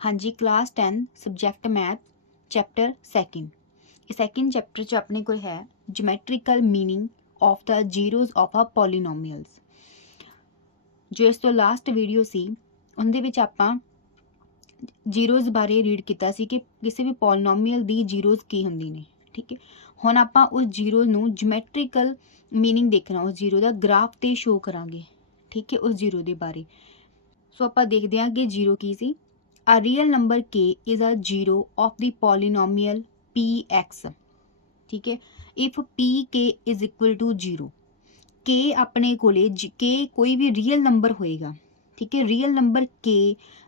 हाँ जी, class 10 subject math chapter second chapter च अपने को है geometrical meaning of the zeros of a polynomials. जो इस तो लास्ट वीडियो सी उनदे विच आपां जीरोज बारे रीड किया सी कि किसी भी पॉलीनोमियल दी जीरोज की हुंदी ने। ठीक है, हुण आपां उस जीरो नूं जोमैट्रिकल मीनिंग देखना, उस जीरो का ग्राफ ते शो करांगे। ठीक है, उस जीरो के बारे सो आपां देखदे हां कि जीरो की सी। A real number k is a zero of the polynomial px। ठीक है, if pk is equal to 0, k अपने कोले k कोई भी रियल नंबर होएगा। ठीक है, रियल नंबर k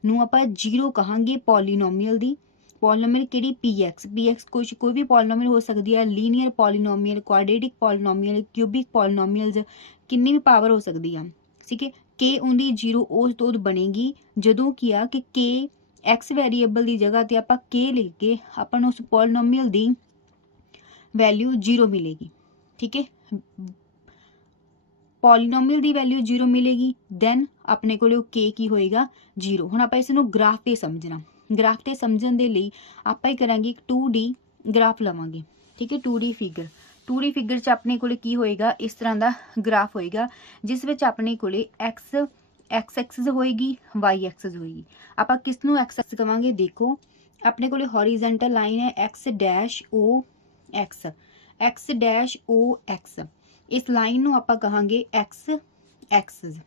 नूं आपां जीरो कहांगे पॉलीनोमियल दी। पॉलीनोमियल किहड़ी px कोई भी पॉलीनोमियल हो सकती है, linear polynomial, quadratic polynomial, cubic polynomials, किन्नी भी पावर हो सकती है। ठीक है, k उंदी जीरो उस तो बनेगी जदों की आ कि k एक्स वेरीएबल की जगह ते आपां k लिख के अपन उस पॉलीनोमियल दी वैल्यू जीरो मिलेगी। ठीक है, पॉलीनोमियल दी वैल्यू जीरो मिलेगी, दैन अपने को k की होएगा जीरो। हुण आपां इसनूं ग्राफ ते समझना, ग्राफ ते समझण दे लई आपां ही करांगे एक 2D ग्राफ लवांगे। ठीक है, 2D फिगर च अपने को की होएगा, इस तरह का ग्राफ होएगा जिस विच अपने को एक्स एक्सिस होएगी, वाई एक्सिस होएगी। आपां किस नूं एक्स एक्सिस कवांगे, देखो अपने को हॉरिजेंटल लाइन है एक्स डैश ओ एक्स। इस लाइन नूं आपां कहांगे एक्स एक्सिस।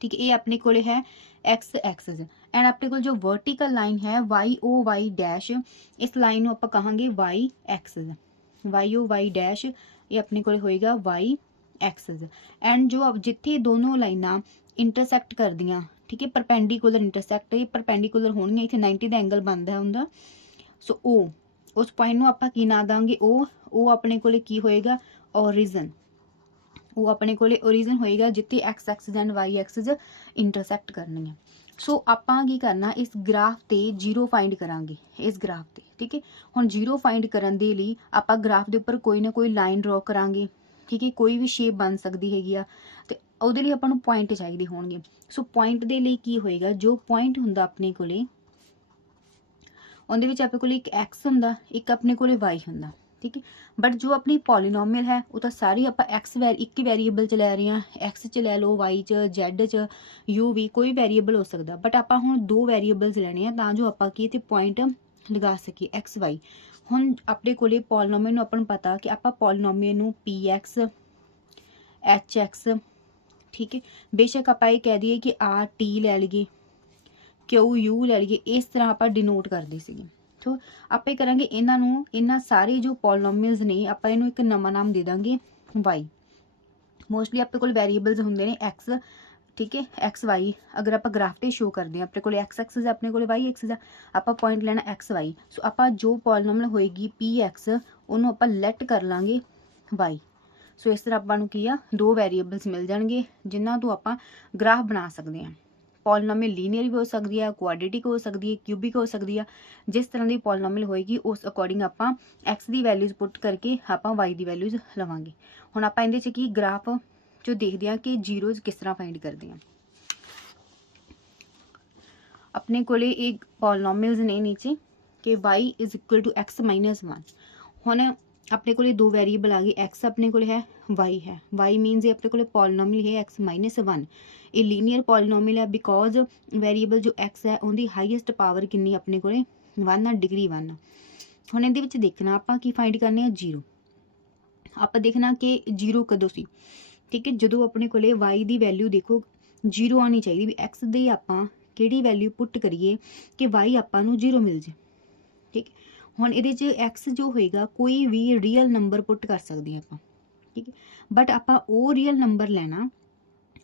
ठीक है, ये अपने को है एक्स एक्सिस। एंड अपने को जो वर्टिकल लाइन है वाई ओ वाई डैश, इस लाइन नूं आपां कहांगे Y axis. Y O Y dash ये अपने को होएगा वाई एक्सिस। एंड जो अब जिथे दोनों लाइनां इंटरसैक्ट करदियां, ठीक है, परपेंडिकुलर इंटरसैक्ट, ये परपेंडिकुलर होणगीਆਂ, इत्थे 90 ਦਾ एंगल बनदा हुंदा। सो ओ उस पॉइंट नूं आपां की ना दांगे ओ अपने कोले की होएगा ओरिजन। वो अपने कोले ओरिजन होएगा जिथे X axis and Y axis intersect करनी है। सो आपां की करना, इस ग्राफ ते जीरो फाइंड करांगे इस ग्राफ ते। ठीक है, हुण जीरो फाइंड करन दे लई आपां ग्राफ दे उपर कोई ना कोई लाइन ड्रॉ करांगे। ठीक है, कोई भी शेप बन सकती हैगी आ, ते ਉਹਦੇ ਲਈ ਆਪਾਂ ਨੂੰ ਪੁਆਇੰਟ ਚਾਹੀਦੇ ਹੋਣਗੇ। ਸੋ ਪੁਆਇੰਟ ਦੇ ਲਈ ਕੀ ਹੋਏਗਾ, ਜੋ ਪੁਆਇੰਟ ਹੁੰਦਾ ਆਪਣੇ ਕੋਲੇ ਉਹਦੇ ਵਿੱਚ ਆਪਣੇ ਕੋਲੇ ਇੱਕ x ਹੁੰਦਾ, ਇੱਕ ਆਪਣੇ ਕੋਲੇ y ਹੁੰਦਾ। ठीक है, बट जो अपनी पॉलीनोमियल है वो तो सारी आप एक्स एक ही वेरीएबल च लै रहे हैं, एक्स च लै लो, वाई च, जैड च, यू भी कोई वेरीएबल हो सकता। बट आप हुण दो वेरीएबल्स लैने हैं तां जो आप की पॉइंट लगा सकीए एक्स वाई। हुण अपने कोले पॉलीनोमियल नूं आपां नूं पता कि आप पॉलीनोमियल नूं पी एक्स एच एक्स, ठीक है, बेशक आप ये कह दिए कि आर टी लै लीए, क्यू यू लै लीए, इस तरह आप डिनोट करते सी। तो आप करांगे इन्हां सारे जो पॉलीनोमियल्स ने आप इन्हूं एक नवां नाम दे देंगे वाई। मोस्टली अपने कोल वेरीएबल्स होंगे ने एक्स, ठीक है, एक्स वाई। अगर आप ग्राफ ते शो करते हैं अपने को एक्स एक्सिस है, अपने को वाई एक्सिस है, आप पॉइंट लेना एक्स वाई। सो आप जो पॉलीनोमियल होएगी पी एक्स उन्होंने आप लेट कर लाँगे वाई। सो इस तरह आपको की आ दो वेरीएबल्स मिल जाएंगे जिन्हों तो आप ग्राफ बना सकते हैं। पॉलीनोमियल लीनियर भी हो सकती है, क्वाड्रेटिक हो सकती है, क्यूबिक हो सकती है। जिस तरह की पॉलीनोमियल होएगी उस अकॉर्डिंग आप एक्स की वैल्यूज़ पुट करके आप वाई की वैल्यूज़ लवांगे। हुण आप इहदे च की ग्राफ जो देखते हैं कि जीरोज किस तरह फाइंड करते हैं। अपने को एक पॉलीनोमियल्स ने नीचे कि y is equal to x minus 1। हुण अपने को दो वेरीएबल आ गए, एक्स अपने को है, वाई है। वाई मीनस ये अपने को पॉलीनोमियल है एक्स माइनस 1। ये लीनियर पॉलीनोमियल है बिकॉज वेरीएबल जो एक्स है उनकी हाईएस्ट पावर कितनी अपने को 1 आ, डिग्री 1। हुण इहदे विच देखना आपां की फाइंड करने हैं जीरो। आप देखना कि जीरो कदों सी, ठीक है, जो अपने को वाई की वैल्यू देखो जीरो आनी चाहिए भी एक्स दे आपां किहड़ी वैल्यू पुट करिए कि वाई आपां नूं जीरो मिल जाए। ठीक है, हुण इहदे च एक्स जो होएगा कोई भी रियल नंबर पुट कर सकते हैं आपां। ठीक है, बट आपां वो रियल नंबर लैना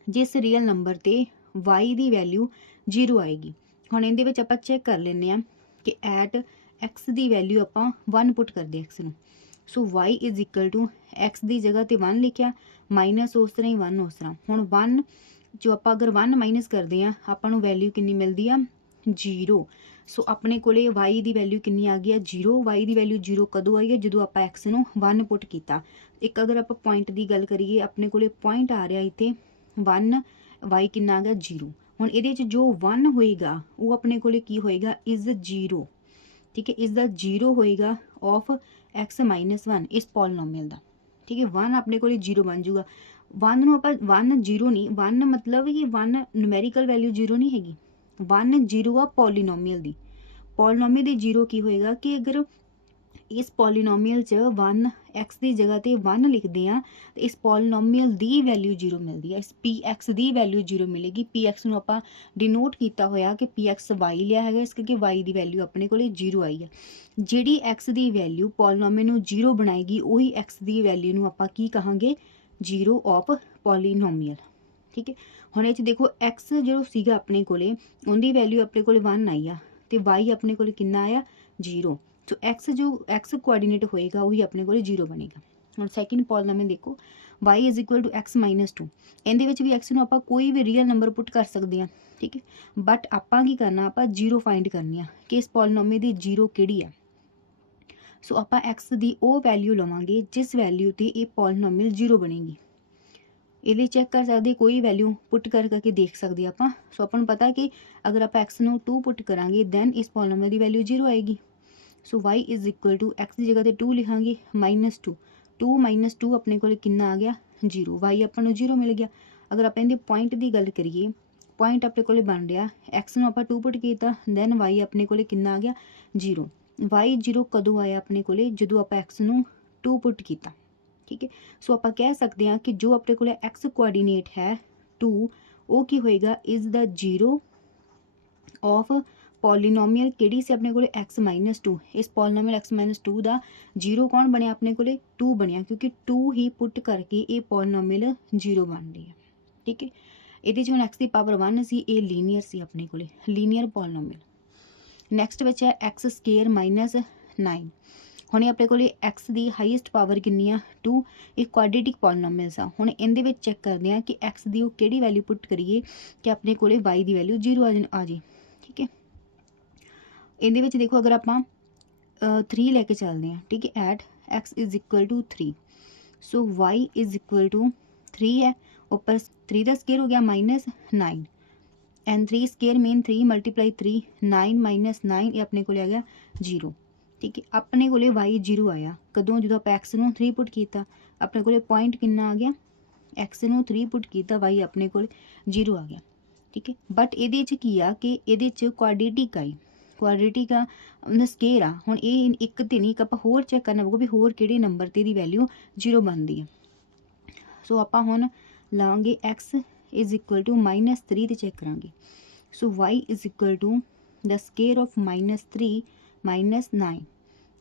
जिस रियल नंबर ते वाई की वैल्यू जीरो आएगी। हुण इहदे विच आपां चैक कर लैंदे आ कि एट एक्स की वैल्यू आपां 1 पुट करदे एक्स नूं। So Y is equal to X की जगह ते 1 लिखिया, माइनस उस तरह ही 1 उस तरह। हुण 1 जो आप अगर 1 माइनस करते हैं आपां नूं वैल्यू कितनी मिलती है, जीरो। सो अपने को वाई की वैल्यू कितनी आ गई है, जीरो। वाई की वैल्यू जीरो कदों आई है, जो आप एक्स नूं 1 पुट किया। एक अगर आप पॉइंट की गल करिए अपने को पॉइंट आ रहा इत्थे 1, वाई कितना आ गया जीरो। ਹੁਣ ਇਹਦੇ ਚ ਜੋ 1 ਹੋਏਗਾ ਉਹ ਆਪਣੇ ਕੋਲੇ ਕੀ ਹੋਏਗਾ, ਇਜ਼ 0, ਠੀਕ ਹੈ, ਇਸ ਦਾ 0 ਹੋਏਗਾ ਆਫ x ਮਾਈਨਸ 1 ਇਸ ਪੋਲੀਨੋਮੀਅਲ ਦਾ, ਠੀਕ ਹੈ। 1 ਆਪਣੇ ਕੋਲੇ 0 ਬਣ ਜਾਊਗਾ। 1 ਨੂੰ ਆਪਾਂ 1 0 ਨਹੀਂ, 1 ਮਤਲਬ ਕਿ 1 ਨੂਮੈਰੀਕਲ ਵੈਲਿਊ 0 ਨਹੀਂ ਹੈਗੀ, 1 0 ਆ ਪੋਲੀਨੋਮੀਅਲ ਦੀ। ਪੋਲੀਨੋਮੀਅਲ ਦੀ 0 ਕੀ ਹੋਏਗਾ ਕਿ ਅਗਰ ਇਸ ਪੋਲੀਨੋਮੀਅਲ 'ਚ 1 x ਦੀ ਜਗ੍ਹਾ ਤੇ 1 ਲਿਖਦੇ ਆ ਤੇ ਇਸ ਪੋਲੀਨੋਮੀਅਲ ਦੀ ਵੈਲਿਊ 0 ਮਿਲਦੀ ਹੈ, ਇਸ px ਦੀ ਵੈਲਿਊ 0 ਮਿਲੇਗੀ। px ਨੂੰ ਆਪਾਂ ਡਿਨੋਟ ਕੀਤਾ ਹੋਇਆ ਕਿ px y ਲਿਆ ਹੈਗਾ, ਇਸ ਕਰਕੇ y ਦੀ ਵੈਲਿਊ ਆਪਣੇ ਕੋਲੇ 0 ਆਈ ਹੈ। ਜਿਹੜੀ x ਦੀ ਵੈਲਿਊ ਪੋਲੀਨੋਮੀਅਲ ਨੂੰ 0 ਬਣਾਏਗੀ ਉਹੀ x ਦੀ ਵੈਲਿਊ ਨੂੰ ਆਪਾਂ ਕੀ ਕਹਾਂਗੇ, 0 ਆਫ ਪੋਲੀਨੋਮੀਅਲ, ਠੀਕ ਹੈ। ਹੁਣ ਇਹ 'ਚ ਦੇਖੋ x ਜੋ ਸੀਗਾ ਆਪਣੇ ਕੋਲੇ ਉਹਦੀ ਵੈਲਿਊ ਆਪਣੇ ਕੋਲੇ 1 ਆਈ ਆ ਤੇ y ਆਪਣੇ ਕੋਲੇ ਕਿੰਨਾ ਆਇਆ, 0। ਸੋ x ਜੋ x ਕੋਆਰਡੀਨੇਟ ਹੋਏਗਾ ਉਹੀ ਆਪਣੇ ਕੋਲੇ 0 ਬਣੇਗਾ। ਹੁਣ ਸੈਕਿੰਡ ਪੋਲੀਨੋਮੀਅਲ ਦੇਖੋ y is equal to x minus 2, ਇਹਦੇ ਵਿੱਚ ਵੀ x ਨੂੰ ਆਪਾਂ ਕੋਈ ਵੀ ਰੀਅਲ ਨੰਬਰ ਪੁੱਟ ਕਰ ਸਕਦੇ ਹਾਂ, ਠੀਕ ਹੈ। ਬਟ ਆਪਾਂ ਕੀ ਕਰਨਾ, ਆਪਾਂ 0 ਫਾਈਂਡ ਕਰਨੀ ਆ ਕਿ ਇਸ ਪੋਲੀਨੋਮੀਅਲ ਦੀ 0 ਕਿਹੜੀ ਆ। ਸੋ ਆਪਾਂ x ਦੀ ਉਹ ਵੈਲਿਊ ਲਵਾਂਗੇ ਜਿਸ ਵੈਲਿਊ ਤੇ ਇਹ ਪੋਲੀਨੋਮੀਅਲ 0 ਬਣੇਗੀ। ਇਹਦੇ ਚੈੱਕ ਕਰ ਸਕਦੇ, ਕੋਈ ਵੈਲਿਊ ਪੁੱਟ ਕਰਕੇ ਦੇਖ ਸਕਦੇ ਆਪਾਂ। ਸੋ ਆਪਾਂ ਨੂੰ ਪਤਾ ਕਿ ਅਗਰ ਆਪਾਂ x ਨੂੰ 2 ਪੁੱਟ ਕਰਾਂਗੇ ਦੈਨ ਇਸ ਪੋਲੀਨੋਮੀਅਲ ਦੀ ਵੈਲਿਊ 0 ਆਏਗੀ। So y is equal to x ਦੀ ਜਗ੍ਹਾ ਤੇ 2 ਲਿਖਾਂਗੇ ਮਾਈਨਸ 2, 2 ਮਾਈਨਸ 2 ਆਪਣੇ ਕੋਲ ਕਿੰਨਾ ਆ ਗਿਆ, 0। y ਆਪਾਂ ਨੂੰ 0 ਮਿਲ ਗਿਆ। ਅਗਰ ਆਪਾਂ ਇਹਦੇ ਪੁਆਇੰਟ ਦੀ ਗੱਲ ਕਰੀਏ, ਪੁਆਇੰਟ ਆਪਣੇ ਕੋਲੇ ਬਣ ਰਿਹਾ, x ਨੂੰ ਆਪਾਂ 2 ਪੁੱਟ ਕੀਤਾ ਦੈਨ y ਆਪਣੇ ਕੋਲੇ ਕਿੰਨਾ ਆ ਗਿਆ, 0। y 0 ਕਦੋਂ ਆਇਆ ਆਪਣੇ ਕੋਲੇ, ਜਦੋਂ ਆਪਾਂ x ਨੂੰ 2 ਪੁੱਟ ਕੀਤਾ, ਠੀਕ ਹੈ। ਸੋ ਆਪਾਂ ਕਹਿ ਸਕਦੇ ਹਾਂ ਕਿ ਜੋ ਆਪਣੇ ਕੋਲੇ x ਕੋਆਰਡੀਨੇਟ ਹੈ 2, ਉਹ ਕੀ ਹੋਏਗਾ, ਇਜ਼ ਦਾ 0 ਆਫ ਪੋਲੀਨੋਮੀਅਲ ਕਿਹੜੀ ਸੀ ਆਪਣੇ ਕੋਲੇ, x ਮਾਈਨਸ 2। ਇਸ ਪੋਲੀਨੋਮੀਅਲ x ਮਾਈਨਸ 2 ਦਾ 0 ਕੌਣ ਬਣਿਆ ਆਪਣੇ ਕੋਲੇ, 2 ਬਣਿਆ, ਕਿਉਂਕਿ 2 ਹੀ ਪੁੱਟ ਕਰਕੇ ਇਹ ਪੋਲੀਨੋਮੀਅਲ 0 ਬਣ ਰਹੀ ਹੈ, ਠੀਕ ਹੈ। ਇਹਦੇ 'ਚ ਹੁਣ x ਦੀ ਪਾਵਰ 1 ਸੀ, ਇਹ ਲੀਨੀਅਰ ਸੀ ਆਪਣੇ ਕੋਲੇ, ਲੀਨੀਅਰ ਪੋਲੀਨੋਮੀਅਲ। ਨੈਕਸਟ ਵਿੱਚ ਹੈ x ਸਕੁਏਅਰ ਮਾਈਨਸ 9। ਹੁਣ ਇਹ ਆਪਣੇ ਕੋਲੇ x ਦੀ ਹਾਈਐਸਟ ਪਾਵਰ ਕਿੰਨੀ ਆ, 2। ਇਹ ਕੁਆਡਰੇਟਿਕ ਪੋਲੀਨੋਮੀਅਲਸ ਆ। ਹੁਣ ਇਹਦੇ ਵਿੱਚ ਚੈੱਕ ਕਰਦੇ ਆ ਕਿ x ਦੀ ਉਹ ਕਿਹੜੀ ਵੈਲਿਊ ਪੁੱਟ ਕਰੀਏ ਕਿ ਆਪਣੇ ਕੋਲੇ y ਦੀ ਵੈਲਿਊ 0 ਆ ਜੇ, ਠੀਕ ਹੈ। ਇਹਦੇ ਵਿੱਚ ਦੇਖੋ ਅਗਰ ਆਪਾਂ 3 ਲੈ ਕੇ ਚੱਲਦੇ ਹਾਂ, ਠੀਕ ਹੈ, at x is equal to 3। So y is equal to 3 ਹੈ, ਉੱਪਰ 3 ਦਾ ਸਕੇਅਰ ਹੋ ਗਿਆ ਮਾਈਨਸ 9 ਐਂਡ 3 ਸਕੇਅਰ ਮੇਨ 3 ਮਲਟੀਪਲਾਈ 3, 9 ਮਾਈਨਸ 9 ਇਹ ਆਪਣੇ ਕੋਲੇ ਆ ਗਿਆ 0, ਠੀਕ ਹੈ। ਆਪਣੇ ਕੋਲੇ y 0 ਆਇਆ ਕਦੋਂ, ਜਦੋਂ ਆਪਾਂ x ਨੂੰ 3 ਪੁੱਟ ਕੀਤਾ। ਆਪਣੇ ਕੋਲੇ ਪੁਆਇੰਟ ਕਿੰਨਾ ਆ ਗਿਆ, x ਨੂੰ 3 ਪੁੱਟ ਕੀਤਾ, y ਆਪਣੇ ਕੋਲ 0 ਆ ਗਿਆ, ਠੀਕ ਹੈ। ਬਟ ਇਹਦੇ 'ਚ ਕੀ ਆ ਕਿ ਇਹਦੇ 'ਚ ਕੁਆਡਰੇਟਿਕ ਆਈ, ਕੁਆਡਰੇਟਿਕ ਆ ਸਕੇਅਰ ਆ। ਹੁਣ ਇਹ ਇੱਕ ਤੇ ਨਹੀਂ, ਆਪਾਂ ਹੋਰ ਚੈੱਕ ਕਰਨਾ ਪਊਗਾ ਵੀ ਹੋਰ ਕਿਹੜੇ ਨੰਬਰ ਤੇ ਇਹਦੀ ਵੈਲਿਊ 0 ਬਣਦੀ ਹੈ। ਸੋ ਆਪਾਂ ਹੁਣ ਲਾਵਾਂਗੇ x is equal to minus 3 ਤੇ ਚੈੱਕ ਕਰਾਂਗੇ। So y is equal to the square of minus 3 minus 9।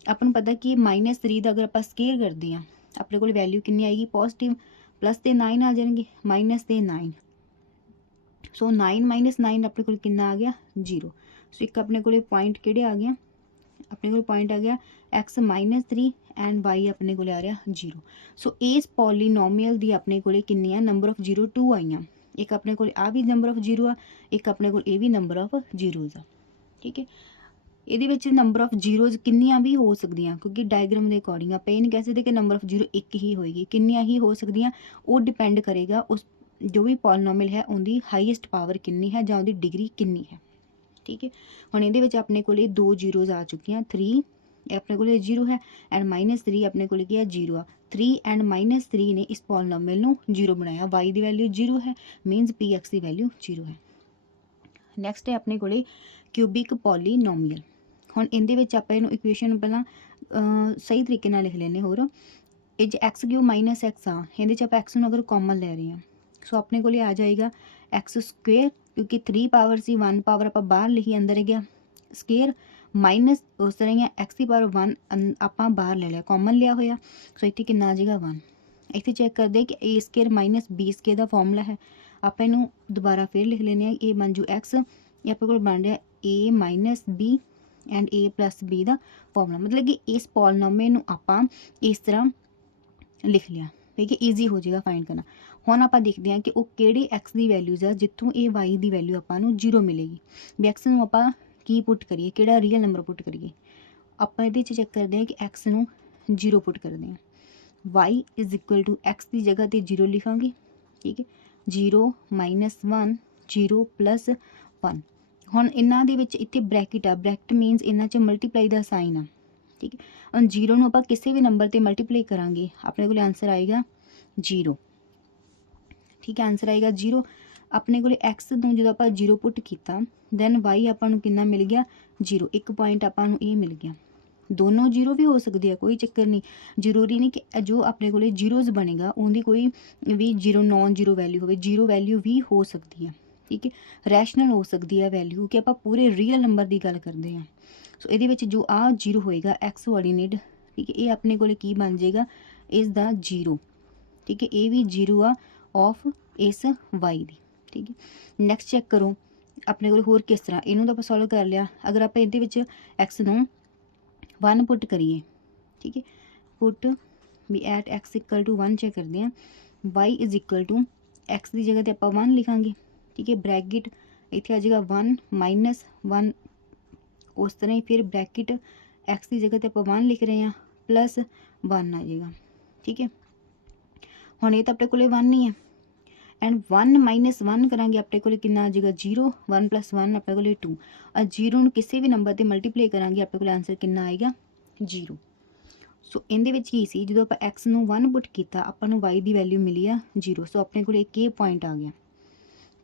ਆਪਾਂ ਨੂੰ ਪਤਾ ਕਿ ਮਾਈਨਸ 3 ਦਾ ਅਗਰ ਆਪਾਂ ਸਕੇਅਰ ਕਰਦੇ ਹਾਂ ਆਪਣੇ ਕੋਲ ਵੈਲਿਊ ਕਿੰਨੀ ਆਏਗੀ, ਪੋਜ਼ਿਟਿਵ, ਪਲੱਸ ਤੇ 9 ਆ ਜਾਣਗੇ, ਮਾਈਨਸ ਤੇ 9। ਸੋ 9 ਮਾਈਨਸ 9 ਆਪਣੇ ਕੋਲ ਕਿੰਨਾ ਆ ਗਿਆ, 0। ਸੋ ਇੱਕ ਆਪਣੇ ਕੋਲੇ ਪੁਆਇੰਟ ਕਿਹੜੇ ਆ ਗਿਆ, ਆਪਣੇ ਕੋਲ ਪੁਆਇੰਟ ਆ ਗਿਆ x ਮਾਈਨਸ 3 ਐਂਡ y ਆਪਣੇ ਕੋਲੇ ਆ ਰਿਹਾ 0। ਸੋ ਇਸ ਪੋਲੀਨੋਮੀਅਲ ਦੀ ਆਪਣੇ ਕੋਲੇ ਕਿੰਨੀਆਂ ਨੰਬਰ ਆਫ 0 2 ਆਈਆਂ। ਇੱਕ ਆਪਣੇ ਕੋਲ ਆ ਵੀ ਨੰਬਰ ਆਫ 0 ਆ, ਇੱਕ ਆਪਣੇ ਕੋਲ ਇਹ ਵੀ ਨੰਬਰ ਆਫ 0s ਆ, ਠੀਕ ਹੈ। ਇਹਦੇ ਵਿੱਚ ਨੰਬਰ ਆਫ 0s ਕਿੰਨੀਆਂ ਵੀ ਹੋ ਸਕਦੀਆਂ, ਕਿਉਂਕਿ ਡਾਇਗਰਾਮ ਦੇ ਅਕੋਰਡਿੰਗ ਆਪਾਂ ਇਹ ਨਹੀਂ ਕਹਿ ਸਕਦੇ ਕਿ ਨੰਬਰ ਆਫ 0 ਇੱਕ ਹੀ ਹੋਏਗੀ, ਕਿੰਨੀਆਂ ਹੀ ਹੋ ਸਕਦੀਆਂ। ਉਹ ਡਿਪੈਂਡ ਕਰੇਗਾ ਉਸ ਜੋ ਵੀ ਪੋਲੀਨੋਮੀਅਲ ਹੈ ਉਹਦੀ ਹਾਈਐਸਟ ਪਾਵਰ ਕਿੰਨੀ ਹੈ ਜਾਂ ਉਹਦੀ ਡਿਗਰੀ ਕਿੰਨੀ ਹੈ, ਠੀਕ ਹੈ। ਹੁਣ ਇਹਦੇ ਵਿੱਚ ਆਪਣੇ ਕੋਲੇ 2 ਜ਼ੀਰੋਜ਼ ਆ ਚੁੱਕੀਆਂ, 3 ਇਹ ਆਪਣੇ ਕੋਲੇ 0 ਹੈ ਐਂਡ ਮਾਈਨਸ 3 ਆਪਣੇ ਕੋਲੇ ਕੀ ਹੈ, 0 ਆ। 3 ਐਂਡ ਮਾਈਨਸ 3 ਨੇ ਇਸ ਪੋਲੀਨੋਮੀਅਲ ਨੂੰ 0 ਬਣਾਇਆ। y ਦੀ ਵੈਲਿਊ 0 ਹੈ, ਮੀਨਸ px ਦੀ ਵੈਲਿਊ 0 ਹੈ। ਨੈਕਸਟ ਹੈ ਆਪਣੇ ਕੋਲੇ ਕਿਊਬਿਕ ਪੋਲੀਨੋਮੀਅਲ। ਹੁਣ ਇਹਦੇ ਵਿੱਚ ਆਪਾਂ ਇਹਨੂੰ ਇਕੁਏਸ਼ਨ ਨੂੰ ਪਹਿਲਾਂ ਸਹੀ ਤਰੀਕੇ ਨਾਲ ਲਿਖ ਲੈਂਦੇ। ਹੋਰ ਇਹ 'ਚ x ਕਿਊਬ ਮਾਈਨਸ x ਆ, ਇਹਦੇ 'ਚ ਆਪਾਂ x ਨੂੰ ਅਗਰ ਕਾਮਨ ਲੈ ਰਹੇ ਹਾਂ ਸੋ ਆਪਣੇ ਕੋਲੇ ਆ ਜਾਏਗਾ x ਸਕੁਏਅਰ, ਕਿਉਂਕਿ 3 ਪਾਵਰ ਸੀ 1 ਪਾਵਰ ਆਪਾਂ ਬਾਹਰ ਲਿਖੀ ਅੰਦਰ ਗਿਆ, ਸਕੁਏਅਰ ਮਾਈਨਸ ਉਸ ਤਰ੍ਹਾਂ ਹੀ x ਦੀ ਪਾਵਰ 1 ਆਪਾਂ ਬਾਹਰ ਲੈ ਲਿਆ, ਕਾਮਨ ਲਿਆ ਹੋਇਆ। ਸੋ ਇੱਥੇ ਕਿੰਨਾ ਆ ਜਾਏਗਾ 1। ਇੱਥੇ ਚੈੱਕ ਕਰਦੇ ਕਿ a square minus b square the formula ਹੈ, ਆਪਾਂ ਇਹਨੂੰ ਦੁਬਾਰਾ ਫਿਰ ਲਿਖ ਲੈਂਦੇ ਹਾਂ। a ਬਣ ਜੂ x, ਇਹ ਆਪਣੇ ਕੋਲ ਬਣ ਰਿਹਾ a minus b and a plus b the formula. ਮਤਲਬ ਕਿ ਇਸ ਪੋਲੀਨੋਮੀਅਲ ਨੂੰ ਆਪਾਂ ਇਸ ਤਰ੍ਹਾਂ ਲਿਖ ਲਿਆ, ਠੀਕ ਹੈ, ਈਜ਼ੀ ਹੋ ਜਾਏਗਾ ਫਾਈਂਡ ਕਰਨਾ। ਹੁਣ ਆਪਾਂ ਦੇਖਦੇ ਹਾਂ ਕਿ ਉਹ ਕਿਹੜੇ x ਦੀ ਵੈਲਿਊਜ਼ ਆ ਜਿੱਥੋਂ ਇਹ y ਦੀ ਵੈਲਿਊ ਆਪਾਂ ਨੂੰ 0 ਮਿਲੇਗੀ। ਵੀ x ਨੂੰ ਆਪਾਂ ਕੀ ਪੁੱਟ ਕਰੀਏ, ਕਿਹੜਾ ਰੀਅਲ ਨੰਬਰ ਪੁੱਟ ਕਰੀਏ। ਆਪਾਂ ਇਹਦੇ 'ਚ ਚੈੱਕ ਕਰਦੇ ਹਾਂ ਕਿ x ਨੂੰ 0 ਪੁੱਟ ਕਰਦੇ ਹਾਂ। y is equal to x ਦੀ ਜਗ੍ਹਾ ਤੇ 0 ਲਿਖਾਂਗੇ, ਠੀਕ ਹੈ। 0 ਮਾਈਨਸ 1 0 + 1। ਹੁਣ ਇਹਨਾਂ ਦੇ ਵਿੱਚ ਇੱਥੇ ਬ੍ਰੈਕਟ ਆ, ਬ੍ਰੈਕਟ ਮੀਨਸ ਇਹਨਾਂ 'ਚ ਮਲਟੀਪਲਾਈ ਦਾ ਸਾਈਨ ਆ, ਠੀਕ ਹੈ। ਹੁਣ 0 ਨੂੰ ਆਪਾਂ ਕਿਸੇ ਵੀ ਨੰਬਰ ਤੇ ਮਲਟੀਪਲਾਈ ਕਰਾਂਗੇ, ਆਪਣੇ ਕੋਲ ਆਂਸਰ ਆਏਗਾ 0, ਠੀਕ ਹੈ। ਆਂਸਰ ਆਏਗਾ 0। ਆਪਣੇ ਕੋਲ x ਨੂੰ ਜਦੋਂ ਆਪਾਂ 0 ਪੁੱਟ ਕੀਤਾ, ਦੈਨ y ਆਪਾਂ ਨੂੰ ਕਿੰਨਾ ਮਿਲ ਗਿਆ 0, 1 ਪੁਆਇੰਟ ਆਪਾਂ ਨੂੰ ਇਹ ਮਿਲ ਗਿਆ। ਦੋਨੋਂ 0 ਵੀ ਹੋ ਸਕਦੇ ਆ, ਕੋਈ ਚੱਕਰ ਨਹੀਂ, ਜ਼ਰੂਰੀ ਨਹੀਂ ਕਿ ਜੋ ਆਪਣੇ ਕੋਲੇ ਜ਼ੀਰੋਜ਼ ਬਣੇਗਾ ਉਹਦੀ ਕੋਈ ਵੀ 0 ਨੋਨ 0 ਵੈਲਿਊ ਹੋਵੇ, 0 ਵੈਲਿਊ ਵੀ ਹੋ ਸਕਦੀ ਹੈ, ਠੀਕ ਹੈ। ਰੈਸ਼ਨਲ ਹੋ ਸਕਦੀ ਹੈ ਵੈਲਿਊ, ਕਿ ਆਪਾਂ ਪੂਰੇ ਰੀਅਲ ਨੰਬਰ ਦੀ ਗੱਲ ਕਰਦੇ ਹਾਂ। ਸੋ ਇਹਦੇ ਵਿੱਚ ਜੋ ਆ 0 ਹੋਏਗਾ x ਕੋਆਰਡੀਨੇਟ, ਠੀਕ ਹੈ, ਇਹ ਆਪਣੇ ਕੋਲੇ ਕੀ ਬਣ ਜਾਏਗਾ ਇਸ ਦਾ 0, ਠੀਕ ਹੈ। ਇਹ ਵੀ 0 ਆ ਆਫ ਇਸ y ਦੀ, ਠੀਕ ਹੈ। ਨੈਕਸਟ ਚੈੱਕ ਕਰੋ ਆਪਣੇ ਕੋਲ ਹੋਰ ਕਿਸ ਤਰ੍ਹਾਂ, ਇਹਨੂੰ ਤਾਂ ਆਪਾਂ ਸੋਲਵ ਕਰ ਲਿਆ। ਅਗਰ ਆਪਾਂ ਇਹਦੇ ਵਿੱਚ x ਨੂੰ 1 ਪੁੱਟ ਕਰੀਏ, ਠੀਕ ਹੈ, ਪੁੱਟ ਵੀ ਐਟ x = 1 ਚੈੱਕ ਕਰਦੇ ਹਾਂ, y = x ਦੀ ਜਗ੍ਹਾ ਤੇ ਆਪਾਂ 1 ਲਿਖਾਂਗੇ, ਠੀਕ ਹੈ। ਬ੍ਰੈਕਟ ਇੱਥੇ ਆ ਜਾਏਗਾ 1 - 1, ਉਸ ਤਰ੍ਹਾਂ ਹੀ ਫਿਰ ਬ੍ਰੈਕਟ x ਦੀ ਜਗ੍ਹਾ ਤੇ ਆਪਾਂ 1 ਲਿਖ ਰਹੇ ਹਾਂ +1 ਆ ਜਾਏਗਾ, ਠੀਕ ਹੈ। ਹੁਣ ਇਹ ਤਾਂ ਆਪਣੇ ਕੋਲੇ 1 ਨਹੀਂ ਹੈ, ਐਂਡ 1 - 1 ਕਰਾਂਗੇ ਆਪਣੇ ਕੋਲੇ ਕਿੰਨਾ ਆ ਜਾਏਗਾ 0, 1 + 1 ਆਪਣੇ ਕੋਲੇ 2, ਔਰ 0 ਨੂੰ ਕਿਸੇ ਵੀ ਨੰਬਰ ਤੇ ਮਲਟੀਪਲਾਈ ਕਰਾਂਗੇ ਆਪਣੇ ਕੋਲ ਆਂਸਰ ਕਿੰਨਾ ਆਏਗਾ 0। ਸੋ ਇਹਦੇ ਵਿੱਚ ਕੀ ਸੀ, ਜਦੋਂ ਆਪਾਂ x ਨੂੰ 1 ਪੁੱਟ ਕੀਤਾ ਆਪਾਂ ਨੂੰ y ਦੀ ਵੈਲਿਊ ਮਿਲੀ ਆ 0, ਸੋ ਆਪਣੇ ਕੋਲ ਇੱਕ ਇਹ ਪੁਆਇੰਟ ਆ ਗਿਆ,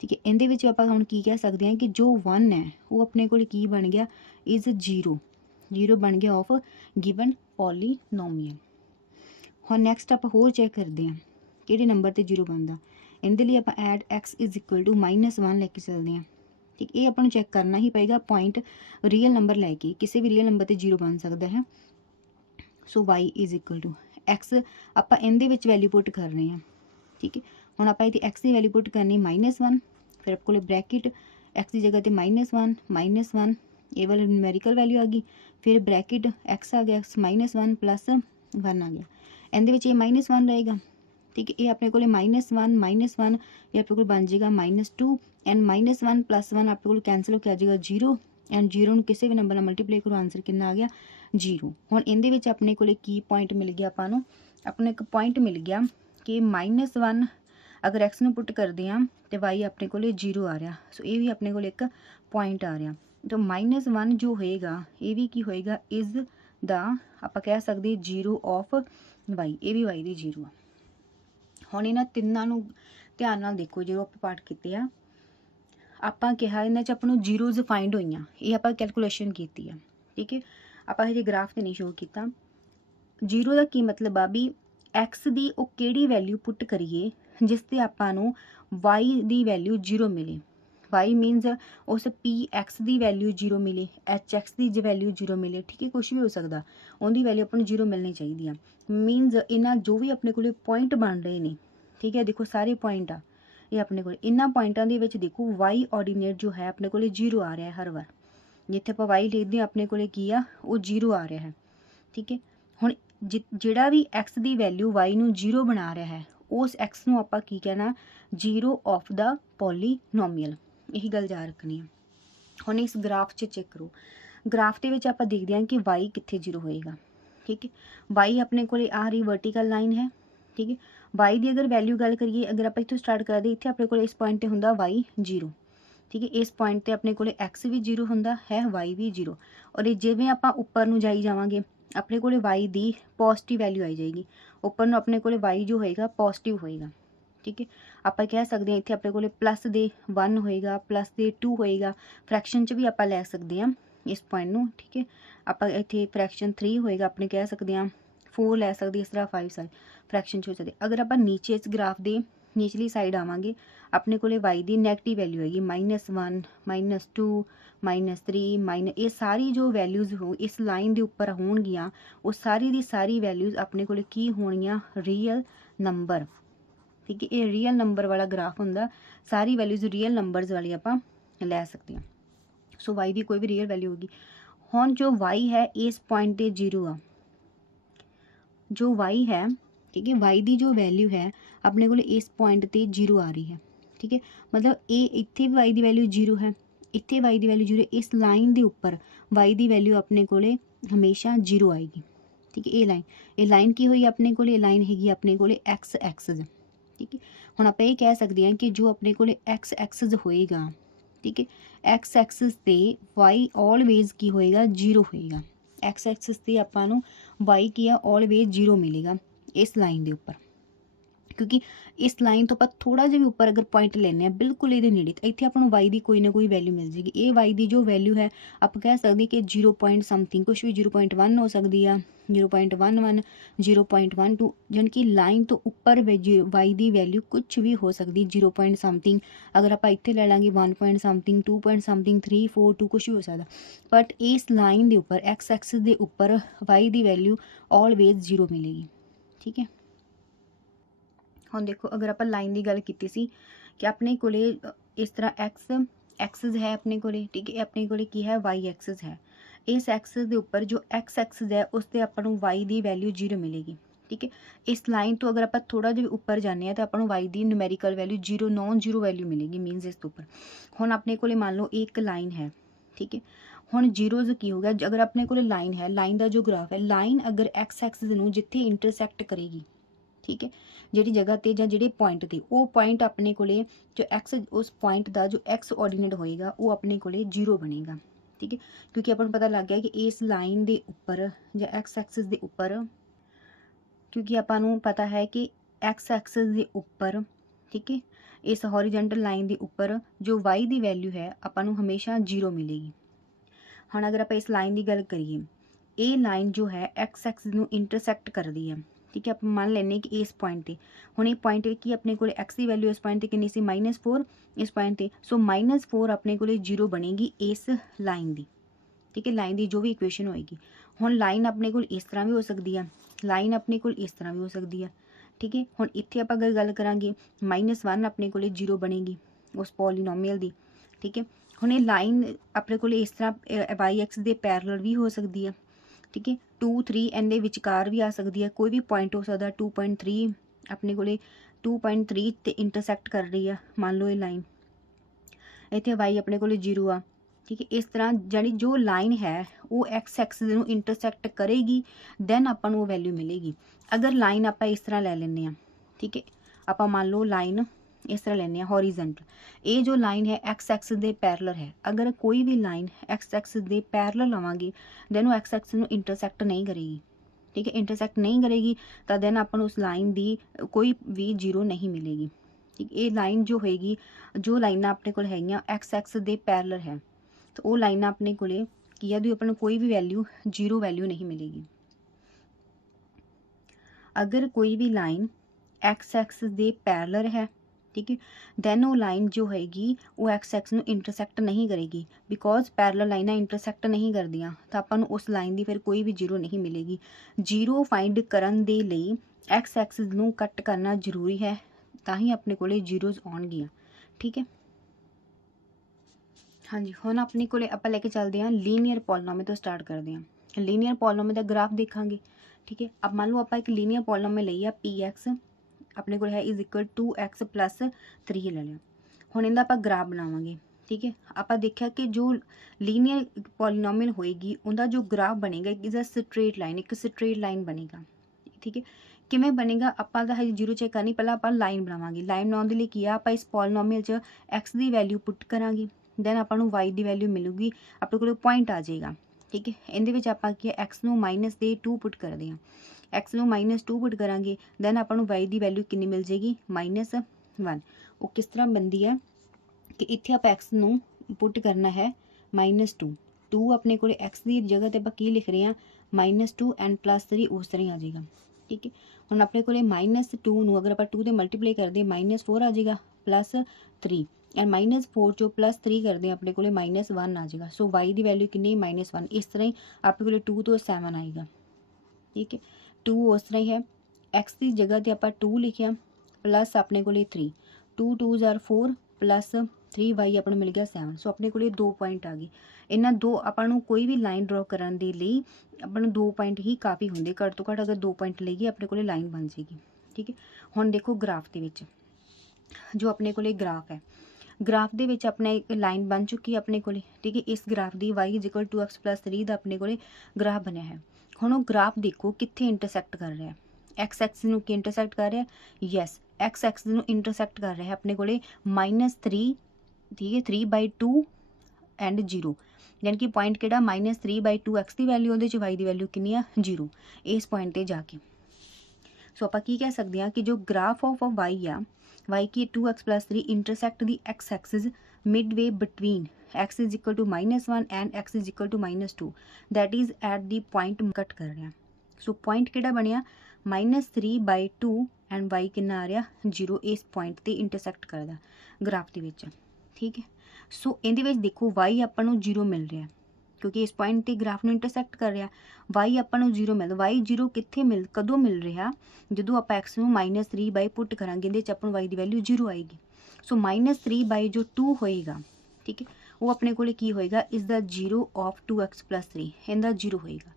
ਠੀਕ ਹੈ। ਇਹਦੇ ਵਿੱਚ ਆਪਾਂ ਹੁਣ ਕੀ ਕਹਿ ਸਕਦੇ ਹਾਂ ਕਿ ਜੋ 1 ਹੈ ਉਹ ਆਪਣੇ ਕੋਲ ਕੀ ਬਣ ਗਿਆ ਇਜ਼ 0, 0 ਬਣ ਗਿਆ ਆਫ ਗਿਵਨ ਪੋਲੀਨੋਮੀਅਲ। ਹੁਣ ਨੈਕਸਟ ਆਪਾਂ ਹੋਰ ਚੈੱਕ ਕਰਦੇ ਹਾਂ ਕਿਹੜੇ ਨੰਬਰ ਤੇ 0 ਬਣਦਾ। ਇਹਦੇ ਲਈ ਆਪਾਂ ਐਡ x = -1 ਲੈ ਕੇ ਚੱਲਦੇ ਹਾਂ, ਠੀਕ। ਇਹ ਆਪਾਂ ਨੂੰ ਚੈੱਕ ਕਰਨਾ ਹੀ ਪਏਗਾ ਪੁਆਇੰਟ ਰੀਅਲ ਨੰਬਰ ਲੈ ਕੇ, ਕਿਸੇ ਵੀ ਰੀਅਲ ਨੰਬਰ ਤੇ 0 ਬਣ ਸਕਦਾ ਹੈ। ਸੋ y = x ਆਪਾਂ ਇਹਦੇ ਵਿੱਚ ਵੈਲਿਊ ਪੁੱਟ ਕਰ ਰਹੇ ਹਾਂ, ਠੀਕ ਹੈ। ਹੁਣ ਆਪਾਂ ਇਹਦੀ x ਦੀ ਵੈਲਿਊ ਪੁੱਟ ਕਰਨੀ -1, ਫਿਰ ਆਪਣੇ ਕੋਲ ਬ੍ਰੈਕਟ x ਦੀ ਜਗ੍ਹਾ ਤੇ -1 -1, ਇਹ ਵਾਲੀ ਨਿਊਮੈਰੀਕਲ ਵੈਲਿਊ ਆ ਗਈ, ਫਿਰ ਬ੍ਰੈਕਟ x ਆ ਗਿਆ x - 1 + 1 ਆ ਗਿਆ, ਇਹਦੇ ਵਿੱਚ ਇਹ -1 ਰਹੇਗਾ, ਠੀਕ ਹੈ। ਇਹ ਆਪਣੇ ਕੋਲ -1 ਇਹ ਆਪਣੇ ਕੋਲ ਬਣ ਜਾਏਗਾ -2, ਐਂਡ -1 + 1 ਆਪਣੇ ਕੋਲ ਕੈਂਸਲ ਹੋ ਕੇ ਆ ਜਾਏਗਾ 0, ਐਂਡ 0 ਨੂੰ ਕਿਸੇ ਵੀ ਨੰਬਰ ਨਾਲ ਮਲਟੀਪਲਾਈ ਕਰੋ ਆਂਸਰ ਕਿੰਨਾ ਆ ਗਿਆ 0। ਹੁਣ ਇਹਦੇ ਵਿੱਚ ਆਪਣੇ ਕੋਲੇ ਕੀ ਪੁਆਇੰਟ ਮਿਲ ਗਿਆ ਆਪਾਂ ਨੂੰ, ਆਪਣਾ ਇੱਕ ਪੁਆਇੰਟ ਮਿਲ ਗਿਆ ਕਿ -1 ਅਗਰ x ਨੂੰ ਪੁੱਟ ਕਰਦੇ ਹਾਂ ਤੇ y ਆਪਣੇ ਕੋਲੇ 0 ਆ ਰਿਹਾ, ਸੋ ਇਹ ਵੀ ਆਪਣੇ ਕੋਲ ਇੱਕ ਪੁਆਇੰਟ ਆ ਰਿਹਾ। ਤਾਂ -1 ਜੋ ਹੋਏਗਾ ਇਹ ਵੀ ਕੀ ਹੋਏਗਾ ਇਜ਼ ਦਾ ਆਪਾਂ ਕਹਿ ਸਕਦੇ 0 ਆਫ y, ਇਹ ਵੀ y ਦੀ 0 ਆ। ਹੁਣ ਇਹਨਾਂ ਤਿੰਨਾਂ ਨੂੰ ਧਿਆਨ ਨਾਲ ਦੇਖੋ, ਜਦੋਂ ਆਪਾਂ ਪਾਠ ਕੀਤੇ ਆ ਆਪਾਂ ਕਿਹਾ ਇਹਨਾਂ 'ਚ ਆਪਾਂ ਨੂੰ ਜ਼ੀਰੋਜ਼ ਫਾਈਂਡ ਹੋਈਆਂ, ਇਹ ਆਪਾਂ ਕੈਲਕੂਲੇਸ਼ਨ ਕੀਤੀ ਆ, ਠੀਕ ਹੈ। ਆਪਾਂ ਹਜੇ ਗ੍ਰਾਫ ਤੇ ਨਹੀਂ ਸ਼ੋ ਕੀਤਾ। 0 ਦਾ ਕੀ ਮਤਲਬ ਆ ਵੀ x ਦੀ ਉਹ ਕਿਹੜੀ ਵੈਲਿਊ ਪੁੱਟ ਕਰੀਏ ਜਿਸ ਤੇ ਆਪਾਂ ਨੂੰ y ਦੀ ਵੈਲਿਊ 0 ਮਿਲੇ। y ਮੀਨਸ ਉਸ px ਦੀ ਵੈਲਿਊ 0 ਮਿਲੇ, hx ਦੀ ਵੈਲਿਊ 0 ਮਿਲੇ, ਠੀਕ ਹੈ। ਕੁਛ ਵੀ ਹੋ ਸਕਦਾ, ਉਹਦੀ ਵੈਲਿਊ ਆਪਾਂ ਨੂੰ 0 ਮਿਲਣੀ ਚਾਹੀਦੀ ਆ। ਮੀਨਸ ਇਹਨਾਂ ਜੋ ਵੀ ਆਪਣੇ ਕੋਲੇ ਪੁਆਇੰਟ ਬਣ ਰਹੇ ਨੇ, ਠੀਕ ਹੈ, ਦੇਖੋ ਸਾਰੇ ਪੁਆਇੰਟ ਆ ਇਹ ਆਪਣੇ ਕੋਲ, ਇਹਨਾਂ ਪੁਆਇੰਟਾਂ ਦੇ ਵਿੱਚ ਦੇਖੋ y ਆਰਡੀਨੇਟ ਜੋ ਹੈ ਆਪਣੇ ਕੋਲੇ 0 ਆ ਰਿਹਾ ਹਰ ਵਾਰ, ਜਿੱਥੇ ਆਪਾਂ y ਲਿਖਦੇ ਹਾਂ ਆਪਣੇ ਕੋਲੇ ਕੀ ਆ ਉਹ 0 ਆ ਰਿਹਾ ਹੈ, ਠੀਕ ਹੈ। ਹੁਣ ਜਿਹੜਾ ਵੀ x ਦੀ ਵੈਲਿਊ y ਨੂੰ 0 ਬਣਾ ਰਿਹਾ ਹੈ ਉਸ x ਨੂੰ ਆਪਾਂ ਕੀ ਕਹਿਣਾ 0 ਆਫ ਦਾ ਪੋਲੀਨੋਮੀਅਲ, ਇਹੀ ਗੱਲ ਯਾਦ ਰੱਖਣੀ ਹੈ। ਹੁਣ ਇਸ ਗ੍ਰਾਫ 'ਚ ਚੈੱਕ ਕਰੋ, ਗ੍ਰਾਫ ਦੇ ਵਿੱਚ ਆਪਾਂ ਦੇਖਦੇ ਹਾਂ ਕਿ y ਕਿੱਥੇ 0 ਹੋਏਗਾ, ਠੀਕ ਹੈ। y ਆਪਣੇ ਕੋਲੇ ਆ ਰਹੀ ਵਰਟੀਕਲ ਲਾਈਨ ਹੈ, ਠੀਕ ਹੈ। y ਦੀ ਅਗਰ ਵੈਲਿਊ ਗੱਲ ਕਰੀਏ, ਅਗਰ ਆਪਾਂ ਇੱਥੋਂ ਸਟਾਰਟ ਕਰਦੇ ਇੱਥੇ ਆਪਣੇ ਕੋਲ ਇਸ ਪੁਆਇੰਟ ਤੇ ਹੁੰਦਾ y 0, ਠੀਕ ਹੈ। ਇਸ ਪੁਆਇੰਟ ਤੇ ਆਪਣੇ ਕੋਲੇ x ਵੀ 0 ਹੁੰਦਾ ਹੈ, y ਵੀ 0, ਔਰ ਜਿਵੇਂ ਆਪਾਂ ਉੱਪਰ ਨੂੰ ਜਾਈ ਜਾਵਾਂਗੇ ਆਪਣੇ ਕੋਲੇ y ਦੀ ਪੋਜ਼ਿਟਿਵ ਵੈਲਿਊ ਆਈ ਜਾਏਗੀ, ਉੱਪਰ ਨੂੰ ਆਪਣੇ ਕੋਲੇ y ਜੋ ਹੋਏਗਾ ਪੋਜ਼ਿਟਿਵ ਹੋਏਗਾ, ਠੀਕ ਹੈ। ਆਪਾਂ ਕਹਿ ਸਕਦੇ ਹਾਂ ਇੱਥੇ ਆਪਣੇ ਕੋਲੇ ਪਲੱਸ ਦੇ 1 ਹੋਏਗਾ, ਪਲੱਸ ਦੇ 2 ਹੋਏਗਾ, ਫਰੈਕਸ਼ਨ 'ਚ ਵੀ ਆਪਾਂ ਲੈ ਸਕਦੇ ਹਾਂ ਇਸ ਪੁਆਇੰਟ ਨੂੰ, ਠੀਕ ਹੈ। ਆਪਾਂ ਇੱਥੇ ਫਰੈਕਸ਼ਨ 3 ਹੋਏਗਾ, ਆਪਣੇ ਕਹਿ ਸਕਦੇ ਹਾਂ 4 ਲੈ ਸਕਦੇ, ਇਸ ਤਰ੍ਹਾਂ 5 ਸਾਈਡ ਫਰੈਕਸ਼ਨ 'ਚ ਹੋ ਸਕਦੇ। ਅਗਰ ਆਪਾਂ ਨੀਚੇ ਇਸ ਗ੍ਰਾਫ ਦੇ ਨੀਚਲੀ ਸਾਈਡ ਆਵਾਂਗੇ ਆਪਣੇ ਕੋਲੇ y ਦੀ ਨੈਗੇਟਿਵ ਵੈਲਿਊ ਹੈਗੀ -1 -2 -3 ਇਹ ਸਾਰੀ ਜੋ ਵੈਲਿਊਜ਼ ਹੋ ਇਸ ਲਾਈਨ ਦੇ ਉੱਪਰ ਹੋਣਗੀਆਂ ਉਹ ਸਾਰੀ ਦੀ ਸਾਰੀ ਵੈਲਿਊਜ਼ ਆਪਣੇ ਕੋਲੇ ਕੀ ਹੋਣਗੀਆਂ ਰੀਅਲ ਨੰਬਰ, ਠੀਕ ਹੈ। ਇਹ ਰੀਅਲ ਨੰਬਰ ਵਾਲਾ ਗ੍ਰਾਫ ਹੁੰਦਾ, ਸਾਰੀ ਵੈਲਿਊਜ਼ ਰੀਅਲ ਨੰਬਰਸ ਵਾਲੀ ਆਪਾਂ ਲੈ ਸਕਦੇ ਹਾਂ। ਸੋ y ਦੀ ਕੋਈ ਵੀ ਰੀਅਲ ਵੈਲਿਊ ਹੋਗੀ। ਹੁਣ ਜੋ y ਹੈ ਇਸ ਪੁਆਇੰਟ ਤੇ 0 ਆ, ਜੋ y ਹੈ, ਠੀਕ ਹੈ, y ਦੀ ਜੋ ਵੈਲਿਊ ਹੈ ਆਪਣੇ ਕੋਲ ਇਸ ਪੁਆਇੰਟ ਤੇ 0 ਆ ਰਹੀ ਹੈ, ਠੀਕ ਹੈ। ਮਤਲਬ ਇਹ ਇੱਥੇ ਵੀ y ਦੀ ਵੈਲਿਊ 0 ਹੈ, ਇੱਥੇ y ਦੀ ਵੈਲਿਊ 0, ਇਸ ਲਾਈਨ ਦੇ ਉੱਪਰ y ਦੀ ਵੈਲਿਊ ਆਪਣੇ ਕੋਲੇ ਹਮੇਸ਼ਾ 0 ਆਏਗੀ, ਠੀਕ ਹੈ। ਇਹ ਲਾਈਨ ਕੀ ਹੋਈ ਆਪਣੇ ਕੋਲੇ, ਇਹ ਲਾਈਨ ਹੈਗੀ ਆਪਣੇ ਕੋਲੇ x ਐਕਸਿਸ, ਠੀਕ ਹੈ। ਹੁਣ ਆਪਾਂ ਇਹ ਕਹਿ ਸਕਦੇ ਹਾਂ ਕਿ ਜੋ ਆਪਣੇ ਕੋਲੇ ਐਕਸ ਐਕਸਿਸ ਹੋਏਗਾ, ਠੀਕ ਹੈ, ਐਕਸ ਐਕਸਿਸ ਤੇ ਵਾਈ ਆਲਵੇਜ਼ ਕੀ ਹੋਏਗਾ, 0 ਹੋਏਗਾ। ਐਕਸ ਐਕਸਿਸ ਤੇ ਆਪਾਂ ਨੂੰ ਵਾਈ ਕੀ ਆ, ਆਲਵੇਜ਼ 0 ਮਿਲੇਗਾ ਇਸ ਲਾਈਨ ਦੇ ਉੱਪਰ, ਕਿਉਂਕਿ ਇਸ ਲਾਈਨ ਤੋਂ ਆਪਾਂ ਥੋੜਾ ਜਿਹਾ ਵੀ ਉੱਪਰ ਅਗਰ ਪੁਆਇੰਟ ਲੈਨੇ ਆ ਬਿਲਕੁਲ ਇਹਦੇ ਨੇੜੇ, ਤਾਂ ਇੱਥੇ ਆਪਾਂ ਨੂੰ y ਦੀ ਕੋਈ ਨਾ ਕੋਈ ਵੈਲਿਊ ਮਿਲ ਜੇਗੀ। ਇਹ y ਦੀ ਜੋ ਵੈਲਿਊ ਹੈ ਆਪਾਂ ਕਹਿ ਸਕਦੇ ਕਿ 0 ਪੁਆਇੰਟ ਸਮਥਿੰਗ, ਕੁਛ ਵੀ 0.1 ਹੋ ਸਕਦੀ ਆ, 0.11, 0.12, ਜਾਣੀ ਕਿ ਲਾਈਨ ਤੋਂ ਉੱਪਰ y ਦੀ ਵੈਲਿਊ ਕੁਛ ਵੀ ਹੋ ਸਕਦੀ, 0 ਪੁਆਇੰਟ ਸਮਥਿੰਗ। ਅਗਰ ਆਪਾਂ ਇੱਥੇ ਲੈ ਲਾਂਗੇ 1 ਪੁਆਇੰਟ ਸਮਥਿੰਗ, 2 ਪੁਆਇੰਟ ਸਮਥਿੰਗ, 3, 4, 2, ਕੁਛ ਵੀ ਹੋ ਸਕਦਾ। ਬਟ ਇਸ ਲਾਈਨ ਦੇ ਉੱਪਰ ਐਕਸ ਐਕਸਿਸ ਦੇ ਉੱਪਰ y ਦੀ ਵੈਲਿਊ ਆਲਵੇਜ਼ 0 ਮਿਲੇਗੀ, ਠੀਕ ਹੈ। ਹੁਣ ਦੇਖੋ, ਅਗਰ ਆਪਾਂ ਲਾਈਨ ਦੀ ਗੱਲ ਕੀਤੀ ਸੀ ਕਿ ਆਪਣੇ ਕੋਲੇ ਇਸ ਤਰ੍ਹਾਂ ਐਕਸਿਸ ਹੈ ਆਪਣੇ ਕੋਲੇ, ਠੀਕ ਹੈ, ਆਪਣੇ ਕੋਲੇ ਕੀ ਹੈ, ਵਾਈ ਐਕਸਿਸ ਹੈ। ਇਸ ਐਕਸਿਸ ਦੇ ਉੱਪਰ ਜੋ ਐਕਸ ਐਕਸਿਸ ਹੈ ਉਸ ਤੇ ਆਪਾਂ ਨੂੰ ਵਾਈ ਦੀ ਵੈਲਿਊ 0 ਮਿਲੇਗੀ, ਠੀਕ ਹੈ। ਇਸ ਲਾਈਨ ਤੋਂ ਅਗਰ ਆਪਾਂ ਥੋੜਾ ਜਿਹਾ ਉੱਪਰ ਜਾਂਦੇ ਹਾਂ ਤਾਂ ਆਪਾਂ ਨੂੰ ਵਾਈ ਦੀ ਨਿਊਮੈਰੀਕਲ ਵੈਲਿਊ 0, ਨॉन ਜ਼ੀਰੋ ਵੈਲਿਊ ਮਿਲੇਗੀ, ਮੀਨਸ ਇਸ ਤੋਂ ਉੱਪਰ। ਹੁਣ ਆਪਣੇ ਕੋਲੇ ਮੰਨ ਲਓ ਇੱਕ ਲਾਈਨ ਹੈ, ਠੀਕ ਹੈ। ਹੁਣ ਜ਼ੀਰੋਜ਼ ਕੀ ਹੋ ਗਿਆ, ਅਗਰ ਆਪਣੇ ਕੋਲੇ ਲਾਈਨ ਹੈ, ਲਾਈਨ ਦਾ ਜੋ ਗ੍ਰਾਫ ਹੈ, ਲਾਈਨ ਅਗਰ ਐਕਸ ਐਕਸਿਸ ਨੂੰ ਜਿੱਥੇ ਇੰਟਰਸੈਕਟ ਕਰੇਗੀ, ਠੀਕ ਹੈ, ਜਿਹੜੀ ਜਗ੍ਹਾ ਤੇ ਜਾਂ ਜਿਹੜੇ ਪੁਆਇੰਟ ਤੇ, ਉਹ ਪੁਆਇੰਟ ਆਪਣੇ ਕੋਲੇ ਜੋ ਐਕਸ, ਉਸ ਪੁਆਇੰਟ ਦਾ ਜੋ ਐਕਸ ਕੋਆਰਡੀਨੇਟ ਹੋਏਗਾ ਉਹ ਆਪਣੇ ਕੋਲੇ 0 ਬਣੇਗਾ, ਠੀਕ ਹੈ। ਕਿਉਂਕਿ ਆਪਾਂ ਨੂੰ ਪਤਾ ਲੱਗ ਗਿਆ ਕਿ ਇਸ ਲਾਈਨ ਦੇ ਉੱਪਰ ਜਾਂ ਐਕਸ ਐਕਸਿਸ ਦੇ ਉੱਪਰ, ਕਿਉਂਕਿ ਆਪਾਂ ਨੂੰ ਪਤਾ ਹੈ ਕਿ ਐਕਸ ਐਕਸਿਸ ਦੇ ਉੱਪਰ, ਠੀਕ ਹੈ, ਇਸ ਹੌਰੀਜ਼ੌਂਟਲ ਲਾਈਨ ਦੇ ਉੱਪਰ ਜੋ y ਦੀ ਵੈਲਿਊ ਹੈ ਆਪਾਂ ਨੂੰ ਹਮੇਸ਼ਾ 0 ਮਿਲੇਗੀ। ਹੁਣ ਅਗਰ ਆਪਾਂ ਇਸ ਲਾਈਨ ਦੀ ਗੱਲ ਕਰੀਏ, ਇਹ ਲਾਈਨ ਜੋ ਹੈ ਐਕਸ ਐਕਸਿਸ ਨੂੰ ਇੰਟਰਸੈਕਟ ਕਰਦੀ ਹੈ, ਠੀਕ ਹੈ। ਆਪਾਂ ਮੰਨ ਲੈਂਦੇ ਕਿ ਇਸ ਪੁਆਇੰਟ ਤੇ, ਹੁਣ ਇਹ ਪੁਆਇੰਟ ਕੀ ਆਪਣੇ ਕੋਲੇ ਐਕਸ ਦੀ ਵੈਲਿਊ ਇਸ ਪੁਆਇੰਟ ਤੇ ਕਿੰਨੀ ਸੀ, -4 ਇਸ ਪੁਆਇੰਟ ਤੇ, ਸੋ -4 ਆਪਣੇ ਕੋਲੇ 0 ਬਣੇਗੀ ਇਸ ਲਾਈਨ ਦੀ, ਠੀਕ ਹੈ, ਲਾਈਨ ਦੀ ਜੋ ਵੀ ਇਕੁਏਸ਼ਨ ਹੋਏਗੀ। ਹੁਣ ਲਾਈਨ ਆਪਣੇ ਕੋਲ ਇਸ ਤਰ੍ਹਾਂ ਵੀ ਹੋ ਸਕਦੀ ਆ, ਲਾਈਨ ਆਪਣੇ ਕੋਲ ਇਸ ਤਰ੍ਹਾਂ ਵੀ ਹੋ ਸਕਦੀ ਆ, ਠੀਕ ਹੈ। ਹੁਣ ਇੱਥੇ ਆਪਾਂ ਅਗਰ ਗੱਲ ਕਰਾਂਗੇ -1 ਆਪਣੇ ਕੋਲੇ 0 ਬਣੇਗੀ ਉਸ ਪੋਲੀਨੋਮੀਅਲ ਦੀ, ਠੀਕ ਹੈ। ਹੁਣ ਇਹ ਲਾਈਨ ਆਪਣੇ ਕੋਲੇ ਇਸ ਤਰ੍ਹਾਂ ਵਾਈ ਐਕਸ ਦੇ ਪੈਰਲਲ ਵੀ ਹੋ ਸਕਦੀ ਆ, ਠੀਕ ਹੈ। 2, 3 ਇਹਦੇ ਵਿਚਕਾਰ ਵੀ ਆ ਸਕਦੀ ਹੈ, ਕੋਈ ਵੀ ਪੁਆਇੰਟ ਹੋ ਸਕਦਾ। 2.3 ਆਪਣੇ ਕੋਲੇ 2.3 ਤੇ ਇੰਟਰਸੈਕਟ ਕਰ ਰਹੀ ਆ, ਮੰਨ ਲਓ ਇਹ ਲਾਈਨ, ਇੱਥੇ y ਆਪਣੇ ਕੋਲੇ 0 ਆ, ਠੀਕ ਹੈ। ਇਸ ਤਰ੍ਹਾਂ ਜਾਨੀ ਜੋ ਲਾਈਨ ਹੈ ਉਹ ਐਕਸ ਐਕਸਿਸ ਨੂੰ ਇੰਟਰਸੈਕਟ ਕਰੇਗੀ, ਦੈਨ ਆਪਾਂ ਨੂੰ ਉਹ ਵੈਲਿਊ ਮਿਲੇਗੀ। ਅਗਰ ਲਾਈਨ ਆਪਾਂ ਇਸ ਤਰ੍ਹਾਂ ਲੈ ਲੈਂਦੇ ਹਾਂ, ਠੀਕ ਹੈ, ਆਪਾਂ ਮੰਨ ਲਓ ਲਾਈਨ ਇਸ ਤਰ੍ਹਾਂ ਲੈਂਦੇ ਹਾਂ ਹੌਰੀਜ਼ੌਂਟਲ, ਇਹ ਜੋ ਲਾਈਨ ਹੈ ਐਕਸ ਐਕਸਿਸ ਦੇ ਪੈਰਲਲ ਹੈ। ਅਗਰ ਕੋਈ ਵੀ ਲਾਈਨ ਐਕਸ ਐਕਸਿਸ ਦੇ ਪੈਰਲਲ ਲਵਾਂਗੇ ਦੈਨ ਉਹ ਐਕਸ ਐਕਸਿਸ ਨੂੰ ਇੰਟਰਸੈਕਟ ਨਹੀਂ ਕਰੇਗੀ, ਠੀਕ ਹੈ। ਇੰਟਰਸੈਕਟ ਨਹੀਂ ਕਰੇਗੀ ਤਾਂ ਦੈਨ ਆਪਾਂ ਨੂੰ ਉਸ ਲਾਈਨ ਦੀ ਕੋਈ ਵੀ 0 ਨਹੀਂ ਮਿਲੇਗੀ, ਠੀਕ। ਇਹ ਲਾਈਨ ਜੋ ਹੋਏਗੀ, ਜੋ ਲਾਈਨਾਂ ਆਪਣੇ ਕੋਲ ਹੈਗੀਆਂ ਐਕਸ ਐਕਸਿਸ ਦੇ ਪੈਰਲਲ ਹੈ, ਤਾਂ ਉਹ ਲਾਈਨਾਂ ਆਪਣੇ ਕੋਲੇ ਕੀ ਹੈ, ਦੀ ਆਪਾਂ ਨੂੰ ਕੋਈ ਵੀ ਵੈਲਿਊ 0 ਵੈਲਿਊ ਨਹੀਂ ਮਿਲੇਗੀ। ਅਗਰ ਕੋਈ ਵੀ ਲਾਈਨ ਐਕਸ ਐਕਸਿਸ ਦੇ ਪੈਰਲਲ ਹੈ, ਠੀਕ ਹੈ, ਦੈਨ ਉਹ ਲਾਈਨ ਜੋ ਹੋਏਗੀ ਉਹ ਐਕਸ ਐਕਸਿਸ ਨੂੰ ਇੰਟਰਸੈਕਟ ਨਹੀਂ ਕਰੇਗੀ, ਬਿਕੋਜ਼ ਪੈਰਲਲ ਲਾਈਨਾਂ ਇੰਟਰਸੈਕਟ ਨਹੀਂ ਕਰਦੀਆਂ, ਤਾਂ ਆਪਾਂ ਨੂੰ ਉਸ ਲਾਈਨ ਦੀ ਫਿਰ ਕੋਈ ਵੀ 0 ਨਹੀਂ ਮਿਲੇਗੀ। 0 ਫਾਈਂਡ ਕਰਨ ਦੇ ਲਈ ਐਕਸ ਐਕਸਿਸ ਨੂੰ ਕੱਟ ਕਰਨਾ ਜ਼ਰੂਰੀ ਹੈ, ਤਾਂ ਹੀ ਆਪਣੇ ਕੋਲੇ ਜ਼ੀਰੋਜ਼ ਆਉਣਗੀਆਂ, ਠੀਕ ਹੈ। ਹਾਂਜੀ, ਹੁਣ ਆਪਣੇ ਕੋਲੇ ਆਪਾਂ ਲੈ ਕੇ ਚੱਲਦੇ ਹਾਂ ਲੀਨੀਅਰ ਪੋਲੀਨੋਮੀਅਲ ਤੋਂ ਸਟਾਰਟ ਕਰਦੇ ਹਾਂ। ਲੀਨੀਅਰ ਪੋਲੀਨੋਮੀਅਲ ਦਾ ਗ੍ਰਾਫ ਦੇਖਾਂਗੇ, ਠੀਕ ਹੈ। अब ਮੰਨ ਲਓ ਆਪਾਂ ਇੱਕ ਲੀਨੀਅਰ ਪੋਲੀਨੋਮੀਅਲ ਲਈ ਆ px ਆਪਣੇ ਕੋਲ ਹੈ =2x + 3 ਲੈ ਲਿਆ। ਹੁਣ ਇਹਦਾ ਆਪਾਂ ਗ੍ਰਾਫ ਬਣਾਵਾਂਗੇ, ਠੀਕ ਹੈ। ਆਪਾਂ ਦੇਖਿਆ ਕਿ ਜੋ ਲੀਨੀਅਰ ਪੋਲੀਨੋਮੀਅਲ ਹੋਏਗੀ ਉਹਦਾ ਜੋ ਗ੍ਰਾਫ ਬਣੇਗਾ ਇਜ਼ ਅ ਸਟ੍ਰੇਟ ਲਾਈਨ, ਇੱਕ ਸਟ੍ਰੇਟ ਲਾਈਨ ਬਣੇਗਾ, ਠੀਕ ਹੈ। ਕਿਵੇਂ ਬਣੇਗਾ ਆਪਾਂ ਦਾ ਹਜੇ 0 ਚੈੱਕ ਕਰਨੀ, ਪਹਿਲਾਂ ਆਪਾਂ ਲਾਈਨ ਬਣਾਵਾਂਗੇ। ਲਾਈਨ ਬਣਾਉਣ ਦੇ ਲਈ ਕੀ ਆ, ਆਪਾਂ ਇਸ ਪੋਲੀਨੋਮੀਅਲ 'ਚ x ਦੀ ਵੈਲਿਊ ਪੁੱਟ ਕਰਾਂਗੇ, ਦੈਨ ਆਪਾਂ ਨੂੰ y ਦੀ ਵੈਲਿਊ ਮਿਲੂਗੀ, ਆਪਣੇ ਕੋਲ ਪੁਆਇੰਟ ਆ ਜਾਏਗਾ, ਠੀਕ ਹੈ। ਇਹਦੇ ਵਿੱਚ ਆਪਾਂ ਕੀ x ਨੂੰ -2 ਪੁੱਟ ਕਰਦੇ ਹਾਂ, x ਨੂੰ -2 ਪੁੱਟ ਕਰਾਂਗੇ, ਦੈਨ ਆਪਾਂ ਨੂੰ y ਦੀ ਵੈਲਿਊ ਕਿੰਨੀ ਮਿਲ ਜਾਏਗੀ, -1। ਉਹ ਕਿਸ ਤਰ੍ਹਾਂ ਬਣਦੀ ਹੈ ਕਿ ਇੱਥੇ ਆਪਾਂ x ਨੂੰ ਪੁੱਟ ਕਰਨਾ ਹੈ -2 ਆਪਣੇ ਕੋਲੇ x ਦੀ ਜਗ੍ਹਾ ਤੇ ਆਪਾਂ ਕੀ ਲਿਖ ਰਹੇ ਹਾਂ, -2 ਐਂਡ +3 ਉਸ ਤਰ੍ਹਾਂ ਹੀ ਆ ਜਾਏਗਾ, ਠੀਕ ਹੈ। ਹੁਣ ਆਪਣੇ ਕੋਲੇ -2 ਨੂੰ ਅਗਰ ਆਪਾਂ 2 ਦੇ ਮਲਟੀਪਲਾਈ ਕਰਦੇ -4 ਆ ਜਾਏਗਾ +3 ਐਂਡ -4 ਚੋਂ +3 ਕਰਦੇ ਆਪਣੇ ਕੋਲੇ -1 ਆ ਜਾਏਗਾ। ਸੋ y ਦੀ ਵੈਲਿਊ ਕਿੰਨੀ, -1। ਇਸ ਤਰ੍ਹਾਂ ਹੀ ਆਪਣੇ ਕੋਲੇ 2 ਤੋਂ 7 ਆਏਗਾ, ਠੀਕ ਹੈ। 2 ਉਸ ਤਰ੍ਹਾਂ ਹੀ ਹੈ, x ਦੀ ਜਗ੍ਹਾ ਤੇ ਆਪਾਂ 2 ਲਿਖਿਆ ਪਲੱਸ ਆਪਣੇ ਕੋਲੇ 3, 2 2s are 4 ਪਲੱਸ 3y ਆਪਾਂ ਨੂੰ ਮਿਲ ਗਿਆ 7। ਸੋ ਆਪਣੇ ਕੋਲੇ 2 ਪੁਆਇੰਟ ਆ ਗਏ। ਇਹਨਾਂ ਦੋ ਆਪਾਂ ਨੂੰ ਕੋਈ ਵੀ ਲਾਈਨ ਡਰਾ ਕਰਨ ਦੇ ਲਈ ਆਪਾਂ ਨੂੰ 2 ਪੁਆਇੰਟ ਹੀ ਕਾਫੀ ਹੁੰਦੇ, ਘੱਟ ਤੋਂ ਘੱਟ ਅਗਰ 2 ਪੁਆਇੰਟ ਲਈਏ ਆਪਣੇ ਕੋਲੇ ਲਾਈਨ ਬਣ ਜਾਏਗੀ, ਠੀਕ ਹੈ। ਹੁਣ ਦੇਖੋ ਗ੍ਰਾਫ ਦੇ ਵਿੱਚ ਜੋ ਆਪਣੇ ਕੋਲੇ ਗ੍ਰਾਫ ਹੈ, ਗ੍ਰਾਫ ਦੇ ਵਿੱਚ ਆਪਣਾ ਇੱਕ ਲਾਈਨ ਬਣ ਚੁੱਕੀ ਹੈ ਆਪਣੇ ਕੋਲੇ, ਠੀਕ ਹੈ। ਇਸ ਗ੍ਰਾਫ ਦੀ y = 2x + 3 ਦਾ ਆਪਣੇ ਕੋਲੇ ਗ੍ਰਾਫ ਬਣਿਆ ਹੈ। ਹੁਣ ਉਹ ਗ੍ਰਾਫ ਦੇਖੋ ਕਿੱਥੇ ਇੰਟਰਸੈਕਟ ਕਰ ਰਿਹਾ, ਐਕਸ ਐਕਸਿਸ ਨੂੰ ਕੀ ਇੰਟਰਸੈਕਟ ਕਰ ਰਿਹਾ, ਯੈਸ एक्स एक्सिस ਨੂੰ ਇੰਟਰਸੈਕਟ ਕਰ ਰਿਹਾ ਹੈ ਆਪਣੇ ਕੋਲੇ -3, ਠੀਕ ਹੈ 3/2 ਐਂਡ 0, ਯਾਨੀ ਕਿ ਪੁਆਇੰਟ ਕਿਹੜਾ -3/2 x ਦੀ ਵੈਲਿਊ, ਉਹਦੇ 'ਚ y ਦੀ ਵੈਲਿਊ ਕਿੰਨੀ ਆ 0, ਇਸ ਪੁਆਇੰਟ ਤੇ ਜਾ ਕੇ। ਸੋ ਆਪਾਂ ਕੀ ਕਹਿ ਸਕਦੇ ਹਾਂ ਕਿ ਜੋ ਗ੍ਰਾਫ ਆਫ y ਆ, y Ki 2x + 3 intersect the x Axis midway between x is equal to -1 and x is equal to -2, that is at the point ਕੱਟ ਕਰ ਰਿਹਾ। ਸੋ ਪੁਆਇੰਟ ਕਿਹੜਾ ਬਣਿਆ -3/2 ਐਂਡ y ਕਿੰਨਾ ਆ ਰਿਹਾ 0, ਇਸ ਪੁਆਇੰਟ ਤੇ ਇੰਟਰਸੈਕਟ ਕਰਦਾ ਗ੍ਰਾਫ ਦੇ ਵਿੱਚ, ਠੀਕ ਹੈ। ਸੋ ਇਹਦੇ ਵਿੱਚ ਦੇਖੋ y ਆਪਾਂ ਨੂੰ 0 ਮਿਲ ਰਿਹਾ ਕਿਉਂਕਿ ਇਸ ਪੁਆਇੰਟ ਤੇ ਗ੍ਰਾਫ ਨੂੰ ਇੰਟਰਸੈਕਟ ਕਰ ਰਿਹਾ, y ਆਪਾਂ ਨੂੰ 0 ਮਿਲਦਾ। y 0 ਕਿੱਥੇ ਕਦੋਂ ਮਿਲ ਰਿਹਾ, ਜਦੋਂ ਆਪਾਂ x ਨੂੰ -3 ਪੁੱਟ ਕਰਾਂਗੇ, ਇਹਦੇ 'ਚ ਆਪਾਂ ਨੂੰ y ਦੀ ਵੈਲਿਊ 0 ਆਏਗੀ। ਸੋ -3 ਜੋ 2 ਹੋਏਗਾ, ਠੀਕ ਹੈ, ਉਹ ਆਪਣੇ ਕੋਲੇ ਕੀ ਹੋਏਗਾ, ਇਸ ਦਾ 0 ਆਫ 2x + 3 ਇਹਦਾ 0 ਹੋਏਗਾ,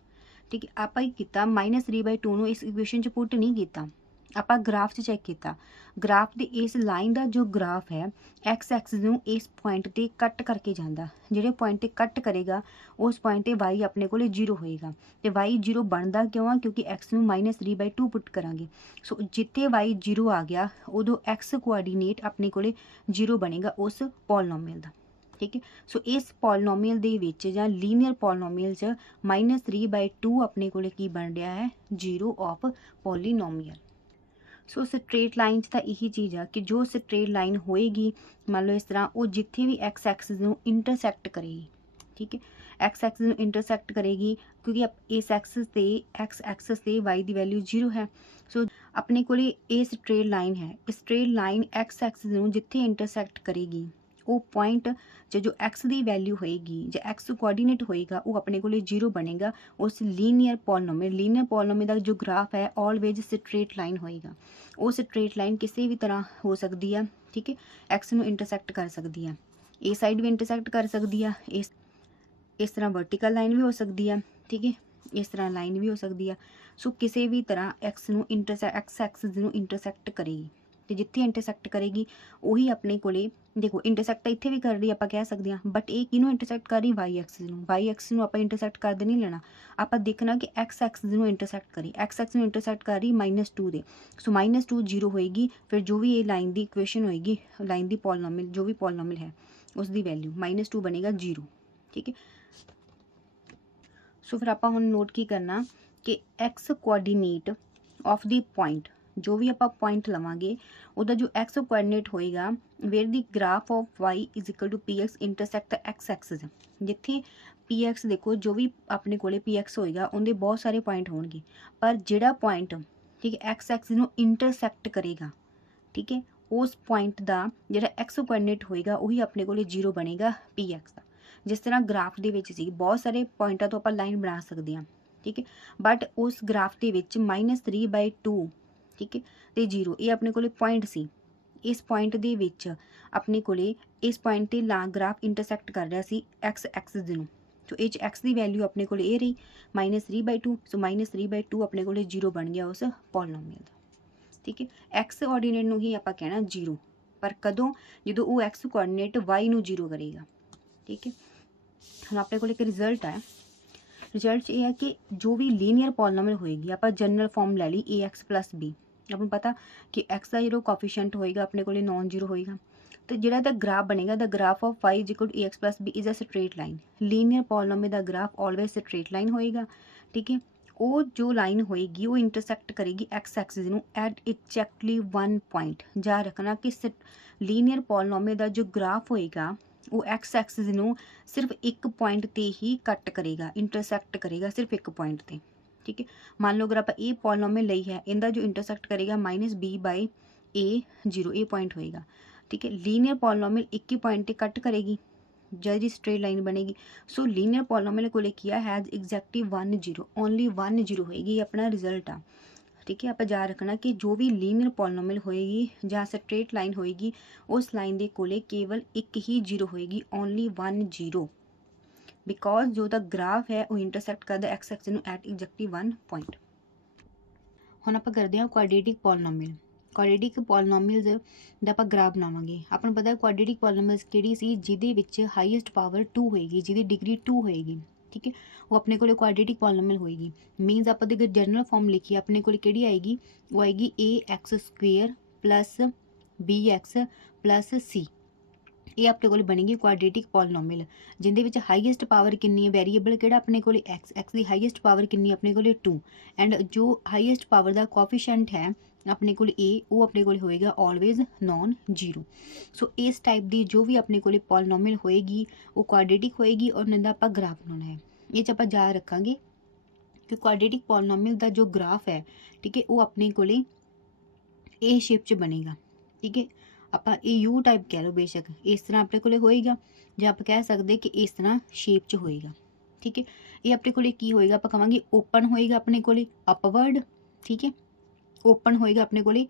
ਠੀਕ ਹੈ। ਆਪਾਂ ਕੀ ਕੀਤਾ -3/2 ਨੂੰ ਇਸ ਇਕੁਏਸ਼ਨ 'ਚ ਪੁੱਟ ਨਹੀਂ ਕੀਤਾ, ਆਪਾਂ ਗ੍ਰਾਫ 'ਚ ਚੈੱਕ ਕੀਤਾ। ਗ੍ਰਾਫ ਦੇ ਇਸ ਲਾਈਨ ਦਾ ਜੋ ਗ੍ਰਾਫ ਹੈ ਐਕਸ ਐਕਸਿਸ ਨੂੰ ਇਸ ਪੁਆਇੰਟ ਤੇ ਕੱਟ ਕਰਕੇ ਜਾਂਦਾ, ਜਿਹੜੇ ਪੁਆਇੰਟ ਤੇ ਕੱਟ ਕਰੇਗਾ ਉਸ ਪੁਆਇੰਟ ਤੇ y ਆਪਣੇ ਕੋਲੇ 0 ਹੋਏਗਾ। ਤੇ y 0 ਬਣਦਾ ਕਿਉਂ ਆ, ਕਿਉਂਕਿ x ਨੂੰ -3/2 ਪੁੱਟ ਕਰਾਂਗੇ। ਸੋ ਜਿੱਥੇ y 0 ਆ ਗਿਆ ਉਦੋਂ x ਕੋਆਰਡੀਨੇਟ ਆਪਣੇ ਕੋਲੇ 0 ਬਣੇਗਾ ਉਸ ਪੋਲੀਨੋਮੀਅਲ ਦਾ, ਠੀਕ ਹੈ। ਸੋ ਇਸ ਪੋਲੀਨੋਮੀਅਲ ਦੇ ਵਿੱਚ ਜਾਂ ਲੀਨੀਅਰ ਪੋਲੀਨੋਮੀਅਲ 'ਚ -3/2 ਆਪਣੇ ਕੋਲੇ ਕੀ ਬਣ ਰਿਹਾ ਹੈ 0 of polynomial. So straight line 'ਚ ਤਾਂ ਇਹੀ ਚੀਜ਼ ਆ ਕਿ ਜੋ ਸਟ੍ਰੇਟ ਲਾਈਨ ਹੋਏਗੀ, ਮੰਨ ਲਓ ਇਸ ਤਰ੍ਹਾਂ, ਉਹ ਜਿੱਥੇ ਵੀ ਐਕਸ ਐਕਸਿਸ ਨੂੰ ਇੰਟਰਸੈਕਟ ਕਰੇਗੀ, ਠੀਕ ਹੈ, ਐਕਸ ਐਕਸਿਸ ਨੂੰ ਇੰਟਰਸੈਕਟ ਕਰੇਗੀ ਕਿਉਂਕਿ ਇਸ ਐਕਸਿਸ ਤੇ ਐਕਸ ਐਕਸਿਸ ਤੇ y ਦੀ ਵੈਲਿਊ 0 ਹੈ। ਸੋ ਆਪਣੇ ਕੋਲੇ ਇਹ ਸਟ੍ਰੇਟ ਲਾਈਨ ਹੈ, ਸਟ੍ਰੇਟ ਲਾਈਨ ਐਕਸ ਐਕਸਿਸ ਨੂੰ ਜਿੱਥੇ ਇੰਟਰਸੈਕਟ ਕਰੇਗੀ ਉਹ ਪੁਆਇੰਟ 'ਚ ਜੋ x ਦੀ ਵੈਲਿਊ ਹੋਏਗੀ ਜਾਂ x ਕੋਆਰਡੀਨੇਟ ਹੋਏਗਾ ਉਹ ਆਪਣੇ ਕੋਲੇ 0 ਬਣੇਗਾ ਉਸ ਲੀਨੀਅਰ ਪੋਲੀਨੋਮੀਅਲ ਦਾ ਜੋ ਗ੍ਰਾਫ ਹੈ ਆਲਵੇਜ਼ ਸਟ੍ਰੇਟ ਲਾਈਨ ਹੋਏਗਾ। ਉਹ ਸਟ੍ਰੇਟ ਲਾਈਨ ਕਿਸੇ ਵੀ ਤਰ੍ਹਾਂ ਹੋ ਸਕਦੀ ਆ, ਠੀਕ ਹੈ, x ਨੂੰ ਇੰਟਰਸੈਕਟ ਕਰ ਸਕਦੀ ਆ, ਇਹ ਸਾਈਡ ਵੀ ਇੰਟਰਸੈਕਟ ਕਰ ਸਕਦੀ ਆ, ਇਸ ਤਰ੍ਹਾਂ ਵਰਟੀਕਲ ਲਾਈਨ ਵੀ ਹੋ ਸਕਦੀ ਆ, ਠੀਕ ਹੈ, ਇਸ ਤਰ੍ਹਾਂ ਲਾਈਨ ਵੀ ਹੋ ਸਕਦੀ ਆ। ਸੋ ਕਿਸੇ ਵੀ ਤਰ੍ਹਾਂ x ਐਕਸਿਸ ਨੂੰ ਇੰਟਰਸੈਕਟ ਕਰੇਗੀ ਤੇ ਜਿੱਥੇ ਇੰਟਰਸੈਕਟ ਕਰੇਗੀ ਉਹੀ ਆਪਣੇ ਕੋਲੇ, ਦੇਖੋ ਇੰਟਰਸੈਕਟ ਤਾਂ ਇੱਥੇ ਵੀ ਕਰ ਰਹੀ ਆਪਾਂ ਕਹਿ ਸਕਦੇ ਹਾਂ, ਬਟ ਇਹ ਕਿਹਨੂੰ ਇੰਟਰਸੈਕਟ ਕਰ ਰਹੀ y ਐਕਸਿਸ ਨੂੰ ਆਪਾਂ ਇੰਟਰਸੈਕਟ ਕਰਦੇ ਨਹੀਂ ਲੈਣਾ, ਆਪਾਂ ਦੇਖਣਾ ਕਿ x ਐਕਸਿਸ ਨੂੰ ਇੰਟਰਸੈਕਟ ਕਰੀ, x ਐਕਸਿਸ ਨੂੰ ਇੰਟਰਸੈਕਟ ਕਰ ਰਹੀ -2 ਦੇ। ਸੋ -2 0 ਹੋਏਗੀ, ਫਿਰ ਜੋ ਵੀ ਇਹ ਲਾਈਨ ਦੀ ਇਕੁਏਸ਼ਨ ਹੋਏਗੀ, ਲਾਈਨ ਦੀ ਪੋਲੀਨੋਮੀਅਲ ਜੋ ਵੀ ਪੋਲੀਨੋਮੀਅਲ ਹੈ ਉਸ ਦੀ ਵੈਲਿਊ -2 ਬਣੇਗਾ 0, ਠੀਕ ਹੈ। ਸੋ ਫਿਰ ਆਪਾਂ ਹੁਣ ਨੋਟ ਕੀ ਕਰਨਾ ਕਿ x coordinate of the point, ਜੋ ਵੀ ਆਪਾਂ ਪੁਆਇੰਟ ਲਵਾਂਗੇ ਉਹਦਾ ਜੋ x ਕੋਆਰਡੀਨੇਟ ਹੋਏਗਾ where the graph of y is equal to px intersect x axis, ਜਿੱਥੇ px ਦੇਖੋ ਜੋ ਵੀ ਆਪਣੇ ਕੋਲੇ px ਹੋਏਗਾ ਉਹਦੇ ਬਹੁਤ ਸਾਰੇ ਪੁਆਇੰਟ ਹੋਣਗੇ, ਪਰ ਜਿਹੜਾ ਪੁਆਇੰਟ, ਠੀਕ ਹੈ, x ਐਕਸਿਸ ਨੂੰ ਇੰਟਰਸੈਕਟ ਕਰੇਗਾ, ਠੀਕ ਹੈ, ਉਸ ਪੁਆਇੰਟ ਦਾ ਜਿਹੜਾ x ਕੋਆਰਡੀਨੇਟ ਹੋਏਗਾ ਉਹੀ ਆਪਣੇ ਕੋਲੇ 0 ਬਣੇਗਾ px ਦਾ। ਜਿਸ ਤਰ੍ਹਾਂ ਗ੍ਰਾਫ ਦੇ ਵਿੱਚ ਸੀ ਬਹੁਤ ਸਾਰੇ ਪੁਆਇੰਟਾਂ ਤੋਂ ਆਪਾਂ ਲਾਈਨ ਬਣਾ ਸਕਦੇ ਹਾਂ, ਠੀਕ ਹੈ, ਬਟ ਉਸ ਗ੍ਰਾਫ ਦੇ ਵਿੱਚ -3/2, ਠੀਕ ਹੈ, ਤੇ 0 ਇਹ ਆਪਣੇ ਕੋਲੇ ਪੁਆਇੰਟ ਸੀ। ਇਸ ਪੁਆਇੰਟ ਦੇ ਵਿੱਚ ਆਪਣੇ ਕੋਲੇ ਇਸ ਪੁਆਇੰਟ ਤੇ ਗ੍ਰਾਫ ਇੰਟਰਸੈਕਟ ਕਰ ਰਿਹਾ ਸੀ x ਐਕਸਿਸ ਨੂੰ, ਸੋ ਇਹ 'ਚ x ਦੀ ਵੈਲਿਊ ਆਪਣੇ ਕੋਲੇ ਇਹ ਰਹੀ -3/2, ਸੋ -3/2 ਆਪਣੇ ਕੋਲੇ 0 ਬਣ ਗਿਆ ਉਸ ਪੋਲੀਨੋਮੀਅਲ ਦਾ, ਠੀਕ ਹੈ। x ਕੋਆਰਡੀਨੇਟ ਨੂੰ ਹੀ ਆਪਾਂ ਕਹਿਣਾ 0, ਪਰ ਕਦੋਂ, ਜਦੋਂ ਉਹ x ਕੋਆਰਡੀਨੇਟ y ਨੂੰ 0 ਕਰੇਗਾ, ਠੀਕ ਹੈ। ਹੁਣ ਆਪਣੇ ਕੋਲ ਇੱਕ ਰਿਜ਼ਲਟ ਹੈ, ਰਿਜ਼ਲਟ 'ਚ ਇਹ ਹੈ ਕਿ ਜੋ ਵੀ ਲੀਨੀਅਰ ਪੋਲੀਨੋਮੀਅਲ ਹੋਏਗੀ, ਆਪਾਂ ਜਨਰਲ ਫਾਰਮ ਲੈ ਲਈ ax + b, ਆਪਾਂ ਨੂੰ ਪਤਾ ਕਿ x ਦਾ ਜਿਹੜਾ ਕੋਐਫੀਸ਼ੀਐਂਟ ਹੋਏਗਾ ਆਪਣੇ ਕੋਲੇ ਨੋਨ 0 ਹੋਏਗਾ, ਤੇ ਜਿਹੜਾ ਦਾ ਗ੍ਰਾਫ ਬਣੇਗਾ ਦਾ graph of y = ax + b is a straight line. Linear polynomial ਦਾ ਗ੍ਰਾਫ ਆਲਵੇਜ਼ ਸਟ੍ਰੇਟ ਲਾਈਨ ਹੋਏਗਾ, ਠੀਕ ਹੈ। ਉਹ ਜੋ ਲਾਈਨ ਹੋਏਗੀ ਉਹ ਇੰਟਰਸੈਕਟ ਕਰੇਗੀ x ਐਕਸਿਸ ਨੂੰ ਐਟ ਐਗਜ਼ੈਕਟਲੀ 1 ਪੁਆਇੰਟ। ਯਾਦ ਰੱਖਣਾ ਕਿ ਲੀਨੀਅਰ ਪੋਲੀਨੋਮੀਅਲ ਦਾ ਜੋ ਗ੍ਰਾਫ ਹੋਏਗਾ ਉਹ x ਐਕਸਿਸ ਨੂੰ ਸਿਰਫ ਇੱਕ ਪੁਆਇੰਟ ਤੇ ਹੀ ਕੱਟ ਕਰੇਗਾ, ਇੰਟਰਸੈਕਟ ਕਰੇਗਾ ਸਿਰਫ ਇੱਕ ਪੁਆਇੰਟ ਤੇ, ਠੀਕ ਹੈ। ਮੰਨ ਲਓ ਅਗਰ ਆਪਾਂ ਇਹ ਪੋਲੀਨੋਮੀਅਲ ਲਈ ਹੈ, ਇਹਦਾ ਜੋ ਇੰਟਰਸੈਕਟ ਕਰੇਗਾ -b/a 0 ਇਹ ਪੁਆਇੰਟ ਹੋਏਗਾ, ਠੀਕ ਹੈ। ਲੀਨੀਅਰ ਪੋਲੀਨੋਮੀਅਲ ਇੱਕ ਹੀ ਪੁਆਇੰਟ ਤੇ ਕੱਟ ਕਰੇਗੀ ਜਦ ਦੀ ਸਟ੍ਰੇਟ ਲਾਈਨ ਬਣੇਗੀ। ਸੋ ਲੀਨੀਅਰ ਪੋਲੀਨੋਮੀਅਲ ਕੋਲੇ ਕੀ ਆ, ਹੈਜ਼ ਐਗਜ਼ੈਕਟਲੀ 1 0, ਓਨਲੀ 1 0 ਹੋਏਗੀ, ਆਪਣਾ ਰਿਜ਼ਲਟ ਆ, ਠੀਕ ਹੈ। ਆਪਾਂ ਯਾਦ ਰੱਖਣਾ ਕਿ ਜੋ ਵੀ ਲੀਨੀਅਰ ਪੋਲੀਨੋਮੀਅਲ ਹੋਏਗੀ ਜਾਂ ਸਟ੍ਰੇਟ ਲਾਈਨ ਹੋਏਗੀ ਉਸ ਲਾਈਨ ਦੇ ਕੋਲੇ ਕੇਵਲ ਇੱਕ ਹੀ 0 ਹੋਏਗੀ, ਓਨਲੀ 1 0, ਬਿਕੋਜ਼ ਜੋ ਦਾ ਗ੍ਰਾਫ ਹੈ ਉਹ ਇੰਟਰਸੈਕਟ ਕਰਦਾ x ਐਕਸਿਸ ਨੂੰ ਐਟ ਐਗਜ਼ੈਕਟਲੀ 1 ਪੁਆਇੰਟ। ਹੁਣ ਆਪਾਂ ਕਰਦੇ ਹਾਂ ਕੁਆਡਰੇਟਿਕ ਪੋਲੀਨੋਮੀਅਲ। ਕੁਆਡਰੇਟਿਕ ਪੋਲੀਨੋਮੀਅਲਸ ਦਾ ਆਪਾਂ ਗ੍ਰਾਫ ਬਣਾਵਾਂਗੇ। ਆਪਾਂ ਨੂੰ ਪਤਾ ਹੈ ਕੁਆਡਰੇਟਿਕ ਪੋਲੀਨੋਮੀਅਲਸ ਕਿਹੜੀ ਸੀ, ਜਿਹਦੇ ਵਿੱਚ ਹਾਈਐਸਟ ਪਾਵਰ 2 ਹੋਏਗੀ, ਜਿਹਦੀ ਡਿਗਰੀ 2 ਹੋਏਗੀ, ਠੀਕ ਹੈ, ਉਹ ਆਪਣੇ ਕੋਲੇ ਕੁਆਡਰੇਟਿਕ ਪੋਲੀਨੋਮੀਅਲ ਹੋਏਗੀ। ਮੀਨਸ ਆਪਾਂ ਦੇ ਜਨਰਲ ਫਾਰਮ ਲਿਖੀ ਆਪਣੇ ਕੋਲੇ ਕਿਹੜੀ ਆਏਗੀ, ਉਹ ਆਏਗੀ ax² plus bx plus c ਇਹ ਆਪਣੇ ਕੋਲ ਬਣੇਗੀ ਕੁਆਡਰੇਟਿਕ ਪੋਲੀਨੋਮੀਅਲ ਜਿੰਦੇ ਵਿੱਚ ਹਾਈਐਸਟ ਪਾਵਰ ਕਿੰਨੀ ਹੈ ਵੇਰੀਏਬਲ ਕਿਹੜਾ ਆਪਣੇ ਕੋਲ x ਦੀ ਹਾਈਐਸਟ ਪਾਵਰ ਕਿੰਨੀ ਆਪਣੇ ਕੋਲ 2 ਐਂਡ ਜੋ ਹਾਈਐਸਟ ਪਾਵਰ ਦਾ ਕੋਐਫੀਸ਼ੀਐਂਟ ਹੈ ਆਪਣੇ ਕੋਲ a ਉਹ ਆਪਣੇ ਕੋਲ ਹੋਏਗਾ ਆਲਵੇਜ਼ ਨॉन ਜ਼ੀਰੋ। ਸੋ ਇਸ ਟਾਈਪ ਦੀ ਜੋ ਵੀ ਆਪਣੇ ਕੋਲ ਪੋਲੀਨੋਮੀਅਲ ਹੋਏਗੀ ਉਹ ਕੁਆਡਰੇਟਿਕ ਹੋਏਗੀ ਔਰ ਇਹਨਾਂ ਦਾ ਆਪਾਂ ਗ੍ਰਾਫ ਬਣਾਉਣਾ ਹੈ। ਇਹ 'ਚ ਆਪਾਂ ਯਾਦ ਰੱਖਾਂਗੇ ਕਿ ਕੁਆਡਰੇਟਿਕ ਪੋਲੀਨੋਮੀਅਲ ਦਾ ਜੋ ਗ੍ਰਾਫ ਹੈ ਠੀਕ ਹੈ ਉਹ ਆਪਣੇ ਕੋਲੇ ਇਹ ਸ਼ੇਪ 'ਚ ਬਣੇਗਾ। ਠੀਕ ਹੈ ਆਪਾਂ ਇਹ ਯੂ ਟਾਈਪ ਕਹਿ ਲਓ ਬੇਸ਼ੱਕ ਇਸ ਤਰ੍ਹਾਂ ਆਪਣੇ ਕੋਲੇ ਹੋਏਗਾ ਜਾਂ ਆਪਾਂ ਕਹਿ ਸਕਦੇ ਕਿ ਇਸ ਤਰ੍ਹਾਂ ਸ਼ੇਪ 'ਚ ਹੋਏਗਾ। ਠੀਕ ਹੈ ਇਹ ਆਪਣੇ ਕੋਲੇ ਕੀ ਹੋਏਗਾ ਆਪਾਂ ਕਹਾਂਗੇ ਓਪਨ ਹੋਏਗਾ ਆਪਣੇ ਕੋਲੇ ਅਪਵਰਡ। ਠੀਕ ਹੈ ਓਪਨ ਹੋਏਗਾ ਆਪਣੇ ਕੋਲੇ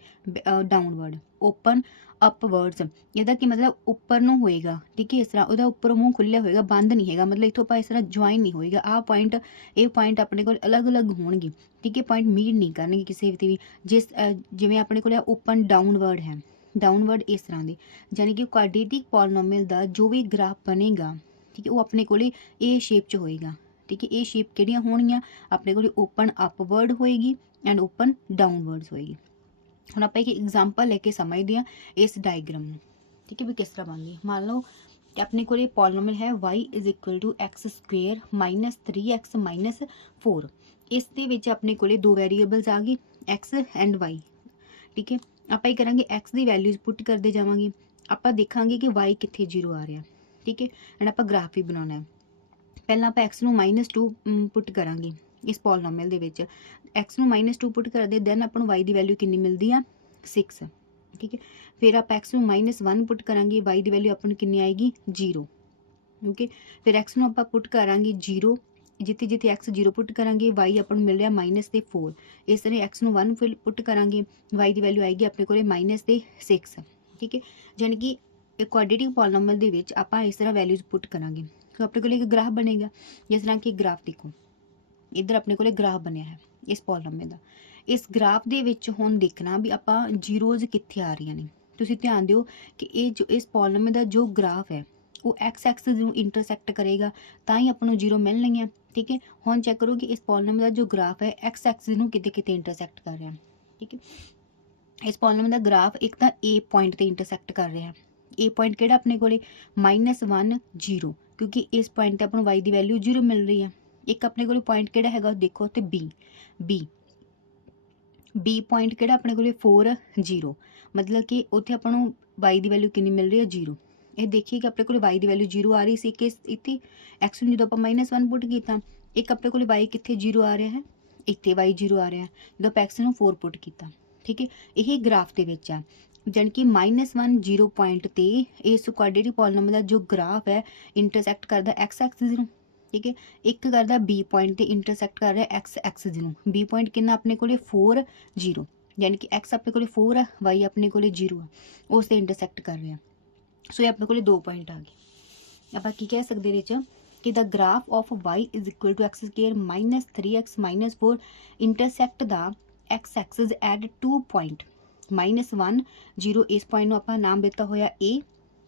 ਡਾਊਨਵਰਡ ਓਪਨ ਅਪਵਰਡਸ ਇਹਦਾ ਕੀ ਮਤਲਬ ਉੱਪਰ ਨੂੰ ਹੋਏਗਾ। ਠੀਕ ਹੈ ਇਸ ਤਰ੍ਹਾਂ ਉਹਦਾ ਉੱਪਰੋਂ ਮੂੰਹ ਖੁੱਲਿਆ ਹੋਏਗਾ ਬੰਦ ਨਹੀਂ ਹੈਗਾ ਮਤਲਬ ਇੱਥੋਂ ਆਪਾਂ ਇਸ ਤਰ੍ਹਾਂ ਜੁਆਇਨ ਨਹੀਂ ਹੋਏਗਾ। ਆਹ ਪੁਆਇੰਟ ਇਹ ਪੁਆਇੰਟ ਆਪਣੇ ਕੋਲ ਅਲੱਗ-ਅਲੱਗ ਹੋਣਗੇ। ਠੀਕ ਹੈ ਪੁਆਇੰਟ ਮੀਟ ਨਹੀਂ ਕਰਨਗੇ ਕਿਸੇ ਵੀ ਵੀ ਜਿਸ ਜਿਵੇਂ ਆਪਣੇ ਕੋਲ ਓਪਨ ਡਾਊਨਵਰਡ ਹੈ ਡਾਊਨਵਰਡ ਇਸ ਤਰ੍ਹਾਂ ਦੇ ਯਾਨੀ ਕਿ ਕੁਆਡਰੇਟਿਕ ਪੋਲੀਨੋਮੀਅਲ ਦਾ ਜੋ ਵੀ ਗ੍ਰਾਫ ਬਣੇਗਾ ਠੀਕ ਹੈ ਉਹ ਆਪਣੇ ਕੋਲੇ ਇਹ ਸ਼ੇਪ 'ਚ ਹੋਏਗਾ। ਠੀਕ ਹੈ ਇਹ ਸ਼ੇਪ ਕਿਹੜੀਆਂ ਹੋਣਗੀਆਂ ਆਪਣੇ ਕੋਲੇ ਓਪਨ ਅਪਵਰਡ ਹੋਏਗੀ ਐਂਡ ਓਪਨ ਡਾਊਨਵਰਡਸ ਹੋਏਗੀ। ਹੁਣ ਆਪਾਂ ਇੱਕ ਐਗਜ਼ਾਮਪਲ ਲੈ ਕੇ ਸਮਝਦੇ ਹਾਂ ਇਸ ਡਾਇਗਰਾਮ ਨੂੰ। ਠੀਕ ਹੈ ਵੀ ਕਿਸ ਤਰ੍ਹਾਂ ਬਣਦੀ ਹੈ। ਮੰਨ ਲਓ ਕਿ ਆਪਣੇ ਕੋਲੇ ਪੋਲੀਨੋਮੀਅਲ ਹੈ y = x² - 3x - 4 ਇਸ ਦੇ ਵਿੱਚ ਆਪਣੇ ਕੋਲੇ ਦੋ ਵੈਰੀਏਬਲਸ ਆ ਗਏ x ਐਂਡ y। ਠੀਕ ਹੈ ਆਪਾਂ ਇਹ ਕਰਾਂਗੇ x ਦੀ ਵੈਲਿਊਜ਼ ਪੁੱਟ ਕਰਦੇ ਜਾਵਾਂਗੇ ਆਪਾਂ ਦੇਖਾਂਗੇ ਕਿ y ਕਿੱਥੇ 0 ਆ ਰਿਹਾ। ਠੀਕ ਹੈ ਐਂਡ ਆਪਾਂ ਗ੍ਰਾਫ ਵੀ ਬਣਾਉਣਾ ਹੈ। ਪਹਿਲਾਂ ਆਪਾਂ x ਨੂੰ -2 ਪੁੱਟ ਕਰਾਂਗੇ ਇਸ ਪੋਲੀਨੋਮੀਅਲ ਦੇ ਵਿੱਚ x ਨੂੰ -2 ਪੁੱਟ ਕਰਦੇ ਦੈਨ ਆਪਾਂ ਨੂੰ y ਦੀ ਵੈਲਿਊ ਕਿੰਨੀ ਮਿਲਦੀ ਆ 6। ਠੀਕ ਹੈ ਫਿਰ ਆਪਾਂ x ਨੂੰ -1 ਪੁੱਟ ਕਰਾਂਗੇ y ਦੀ ਵੈਲਿਊ ਆਪਾਂ ਨੂੰ ਕਿੰਨੀ ਆਏਗੀ 0। ਓਕੇ ਫਿਰ x ਨੂੰ ਆਪਾਂ ਪੁੱਟ ਕਰਾਂਗੇ 0 ਜਿੱਥੇ ਜਿੱਥੇ x 0 ਪੁੱਟ ਕਰਾਂਗੇ y ਆਪਾਂ ਨੂੰ ਮਿਲ ਰਿਹਾ -4। ਇਸ ਤਰ੍ਹਾਂ x ਨੂੰ 1 ਪੁੱਟ ਕਰਾਂਗੇ y ਦੀ ਵੈਲਿਊ ਆਏਗੀ ਆਪਣੇ ਕੋਲੇ -6। ਠੀਕ ਹੈ ਯਾਨੀ ਕਿ ਕੁਆਡਰੇਟਿਕ ਪੋਲੀਨੋਮੀਅਲ ਦੇ ਵਿੱਚ ਆਪਾਂ ਇਸ ਤਰ੍ਹਾਂ ਵੈਲਿਊਜ਼ ਪੁੱਟ ਕਰਾਂਗੇ ਸੋ ਆਪਣੇ ਕੋਲੇ ਇੱਕ ਗ੍ਰਾਫ ਬਣੇਗਾ। ਜਿਸ ਤਰ੍ਹਾਂ ਕਿ ਗ੍ਰਾਫ ਦੇਖੋ ਇੱਧਰ ਆਪਣੇ ਕੋਲੇ ਗ੍ਰਾਫ ਬਣਿਆ ਹੈ ਇਸ ਪੋਲੀਨੋਮੀਅਲ ਦਾ। ਇਸ ਗ੍ਰਾਫ ਦੇ ਵਿੱਚ ਹੁਣ ਦੇਖਣਾ ਵੀ ਆਪਾਂ ਜ਼ੀਰੋਜ਼ ਕਿੱਥੇ ਆ ਰਹੀਆਂ ਨੇ। ਤੁਸੀਂ ਧਿਆਨ ਦਿਓ ਕਿ ਇਹ ਜੋ ਇਸ ਪੋਲੀਨੋਮੀਅਲ ਦਾ ਜੋ ਗ੍ਰਾਫ ਹੈ ਉਹ x ਐਕਸਿਸ ਨੂੰ ਇੰਟਰਸੈਕਟ ਕਰੇਗਾ ਤਾਂ ਹੀ ਆਪਾਂ ਨੂੰ 0 ਮਿਲਣਗੀਆਂ। ਠੀਕ ਹੈ ਹੁਣ ਚੈੱਕ ਕਰੋ ਕਿ ਇਸ ਪੋਲੀਨੋਮੀਅਲ ਦਾ ਜੋ ਗ੍ਰਾਫ ਹੈ x ਐਕਸਿਸ ਨੂੰ ਕਿਤੇ ਕਿਤੇ ਇੰਟਰਸੈਕਟ ਕਰ ਰਿਹਾ। ਠੀਕ ਹੈ ਇਸ ਪੋਲੀਨੋਮੀਅਲ ਦਾ ਗ੍ਰਾਫ ਇੱਕ ਤਾਂ a ਪੁਆਇੰਟ ਤੇ ਇੰਟਰਸੈਕਟ ਕਰ ਰਿਹਾ। a ਪੁਆਇੰਟ ਕਿਹੜਾ ਆਪਣੇ ਕੋਲੇ -1 0 ਕਿਉਂਕਿ ਇਸ ਪੁਆਇੰਟ ਤੇ ਆਪਾਂ ਨੂੰ y ਦੀ ਵੈਲਿਊ 0 ਮਿਲ ਰਹੀ ਹੈ। ਇੱਕ ਆਪਣੇ ਕੋਲੇ ਪੁਆਇੰਟ ਕਿਹੜਾ ਹੈਗਾ ਦੇਖੋ ਤੇ b ਪੁਆਇੰਟ ਕਿਹੜਾ ਆਪਣੇ ਕੋਲੇ 4 0 ਮਤਲਬ ਕਿ ਉੱਥੇ ਆਪਾਂ ਨੂੰ y ਦੀ ਵੈਲਿਊ ਕਿੰਨੀ ਮਿਲ ਰਹੀ ਹੈ 0। ਇਹ ਦੇਖੀਏ ਕਿ ਆਪਣੇ ਕੋਲੇ y ਦੀ ਵੈਲਿਊ 0 ਆ ਰਹੀ ਸੀ ਕਿ ਇੱਥੇ x ਨੂੰ ਜਦੋਂ ਆਪਾਂ -1 ਪੁੱਟ ਕੀਤਾ ਇੱਕ ਆਪਣੇ ਕੋਲੇ y ਕਿੱਥੇ 0 ਆ ਰਿਹਾ ਹੈ ਇੱਥੇ y 0 ਆ ਰਿਹਾ ਜਦੋਂ ਆਪਾਂ x ਨੂੰ 4 ਪੁੱਟ ਕੀਤਾ। ਠੀਕ ਹੈ ਇਹ ਗ੍ਰਾਫ ਦੇ ਵਿੱਚ ਆ ਜਾਣੀ ਕਿ -1 0 ਪੁਆਇੰਟ ਤੇ ਇਸ ਕੁਆਡਰੇਟਿਕ ਪੋਲੀਨੋਮੀਅਲ ਦਾ ਜੋ ਗ੍ਰਾਫ ਹੈ ਇੰਟਰਸੈਕਟ ਕਰਦਾ x ਐਕਸਿਸ ਨੂੰ। ਠੀਕ ਹੈ ਇੱਕ ਕਰਦਾ b ਪੁਆਇੰਟ ਤੇ ਇੰਟਰਸੈਕਟ ਕਰ ਰਿਹਾ x ਐਕਸਿਸ ਨੂੰ। b ਪੁਆਇੰਟ ਕਿੰਨਾ ਆਪਣੇ ਕੋਲੇ 4 0 ਯਾਨੀ ਕਿ x ਆਪਣੇ ਕੋਲੇ 4 ਆ y ਆਪਣੇ ਕੋਲੇ 0 ਆ ਉਸ ਤੇ ਇੰਟਰਸੈਕਟ ਕਰ ਰਿਹਾ। ਸੋ ਇਹ ਆਪਣੇ ਕੋਲੇ 2 ਪੁਆਇੰਟ ਆ ਗਏ। ਆਪਾਂ ਕੀ ਕਹਿ ਸਕਦੇ ਇਹਦੇ ਚ ਕਿ the graph of y = x² - 3x - 4 intersect the x axis at 2 point -1 0 ਇਸ ਪੁਆਇੰਟ ਨੂੰ ਆਪਾਂ ਨਾਮ ਦਿੱਤਾ ਹੋਇਆ a।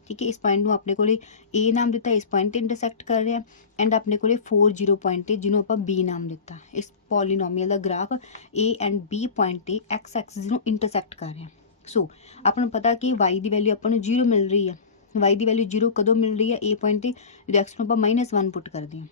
ਠੀਕ ਹੈ ਇਸ ਪੁਆਇੰਟ ਨੂੰ ਆਪਣੇ ਕੋਲੇ a ਨਾਮ ਦਿੱਤਾ ਇਸ ਪੁਆਇੰਟ ਤੇ ਇੰਟਰਸੈਕਟ ਕਰ ਰਿਹਾ ਐਂਡ ਆਪਣੇ ਕੋਲੇ 4 0 ਪੁਆਇੰਟ ਤੇ ਜਿਹਨੂੰ ਆਪਾਂ b ਨਾਮ ਦਿੱਤਾ। ਇਸ ਪੋਲੀਨੋਮੀਅਲ ਦਾ graph a and b point ਤੇ x ਐਕਸਿਸ ਨੂੰ ਇੰਟਰਸੈਕਟ ਕਰ ਰਿਹਾ। ਸੋ ਆਪਾਂ ਨੂੰ ਪਤਾ ਕਿ y ਦੀ ਵੈਲਿਊ ਆਪਾਂ ਨੂੰ 0 ਮਿਲ ਰਹੀ ਹੈ। y ਦੀ ਵੈਲਿਊ 0 ਕਦੋਂ ਮਿਲ ਰਹੀ ਹੈ a ਪੁਆਇੰਟ ਤੇ ਜਦੋਂ x ਨੂੰ ਆਪਾਂ -1 ਪੁੱਟ ਕਰਦੇ ਹਾਂ।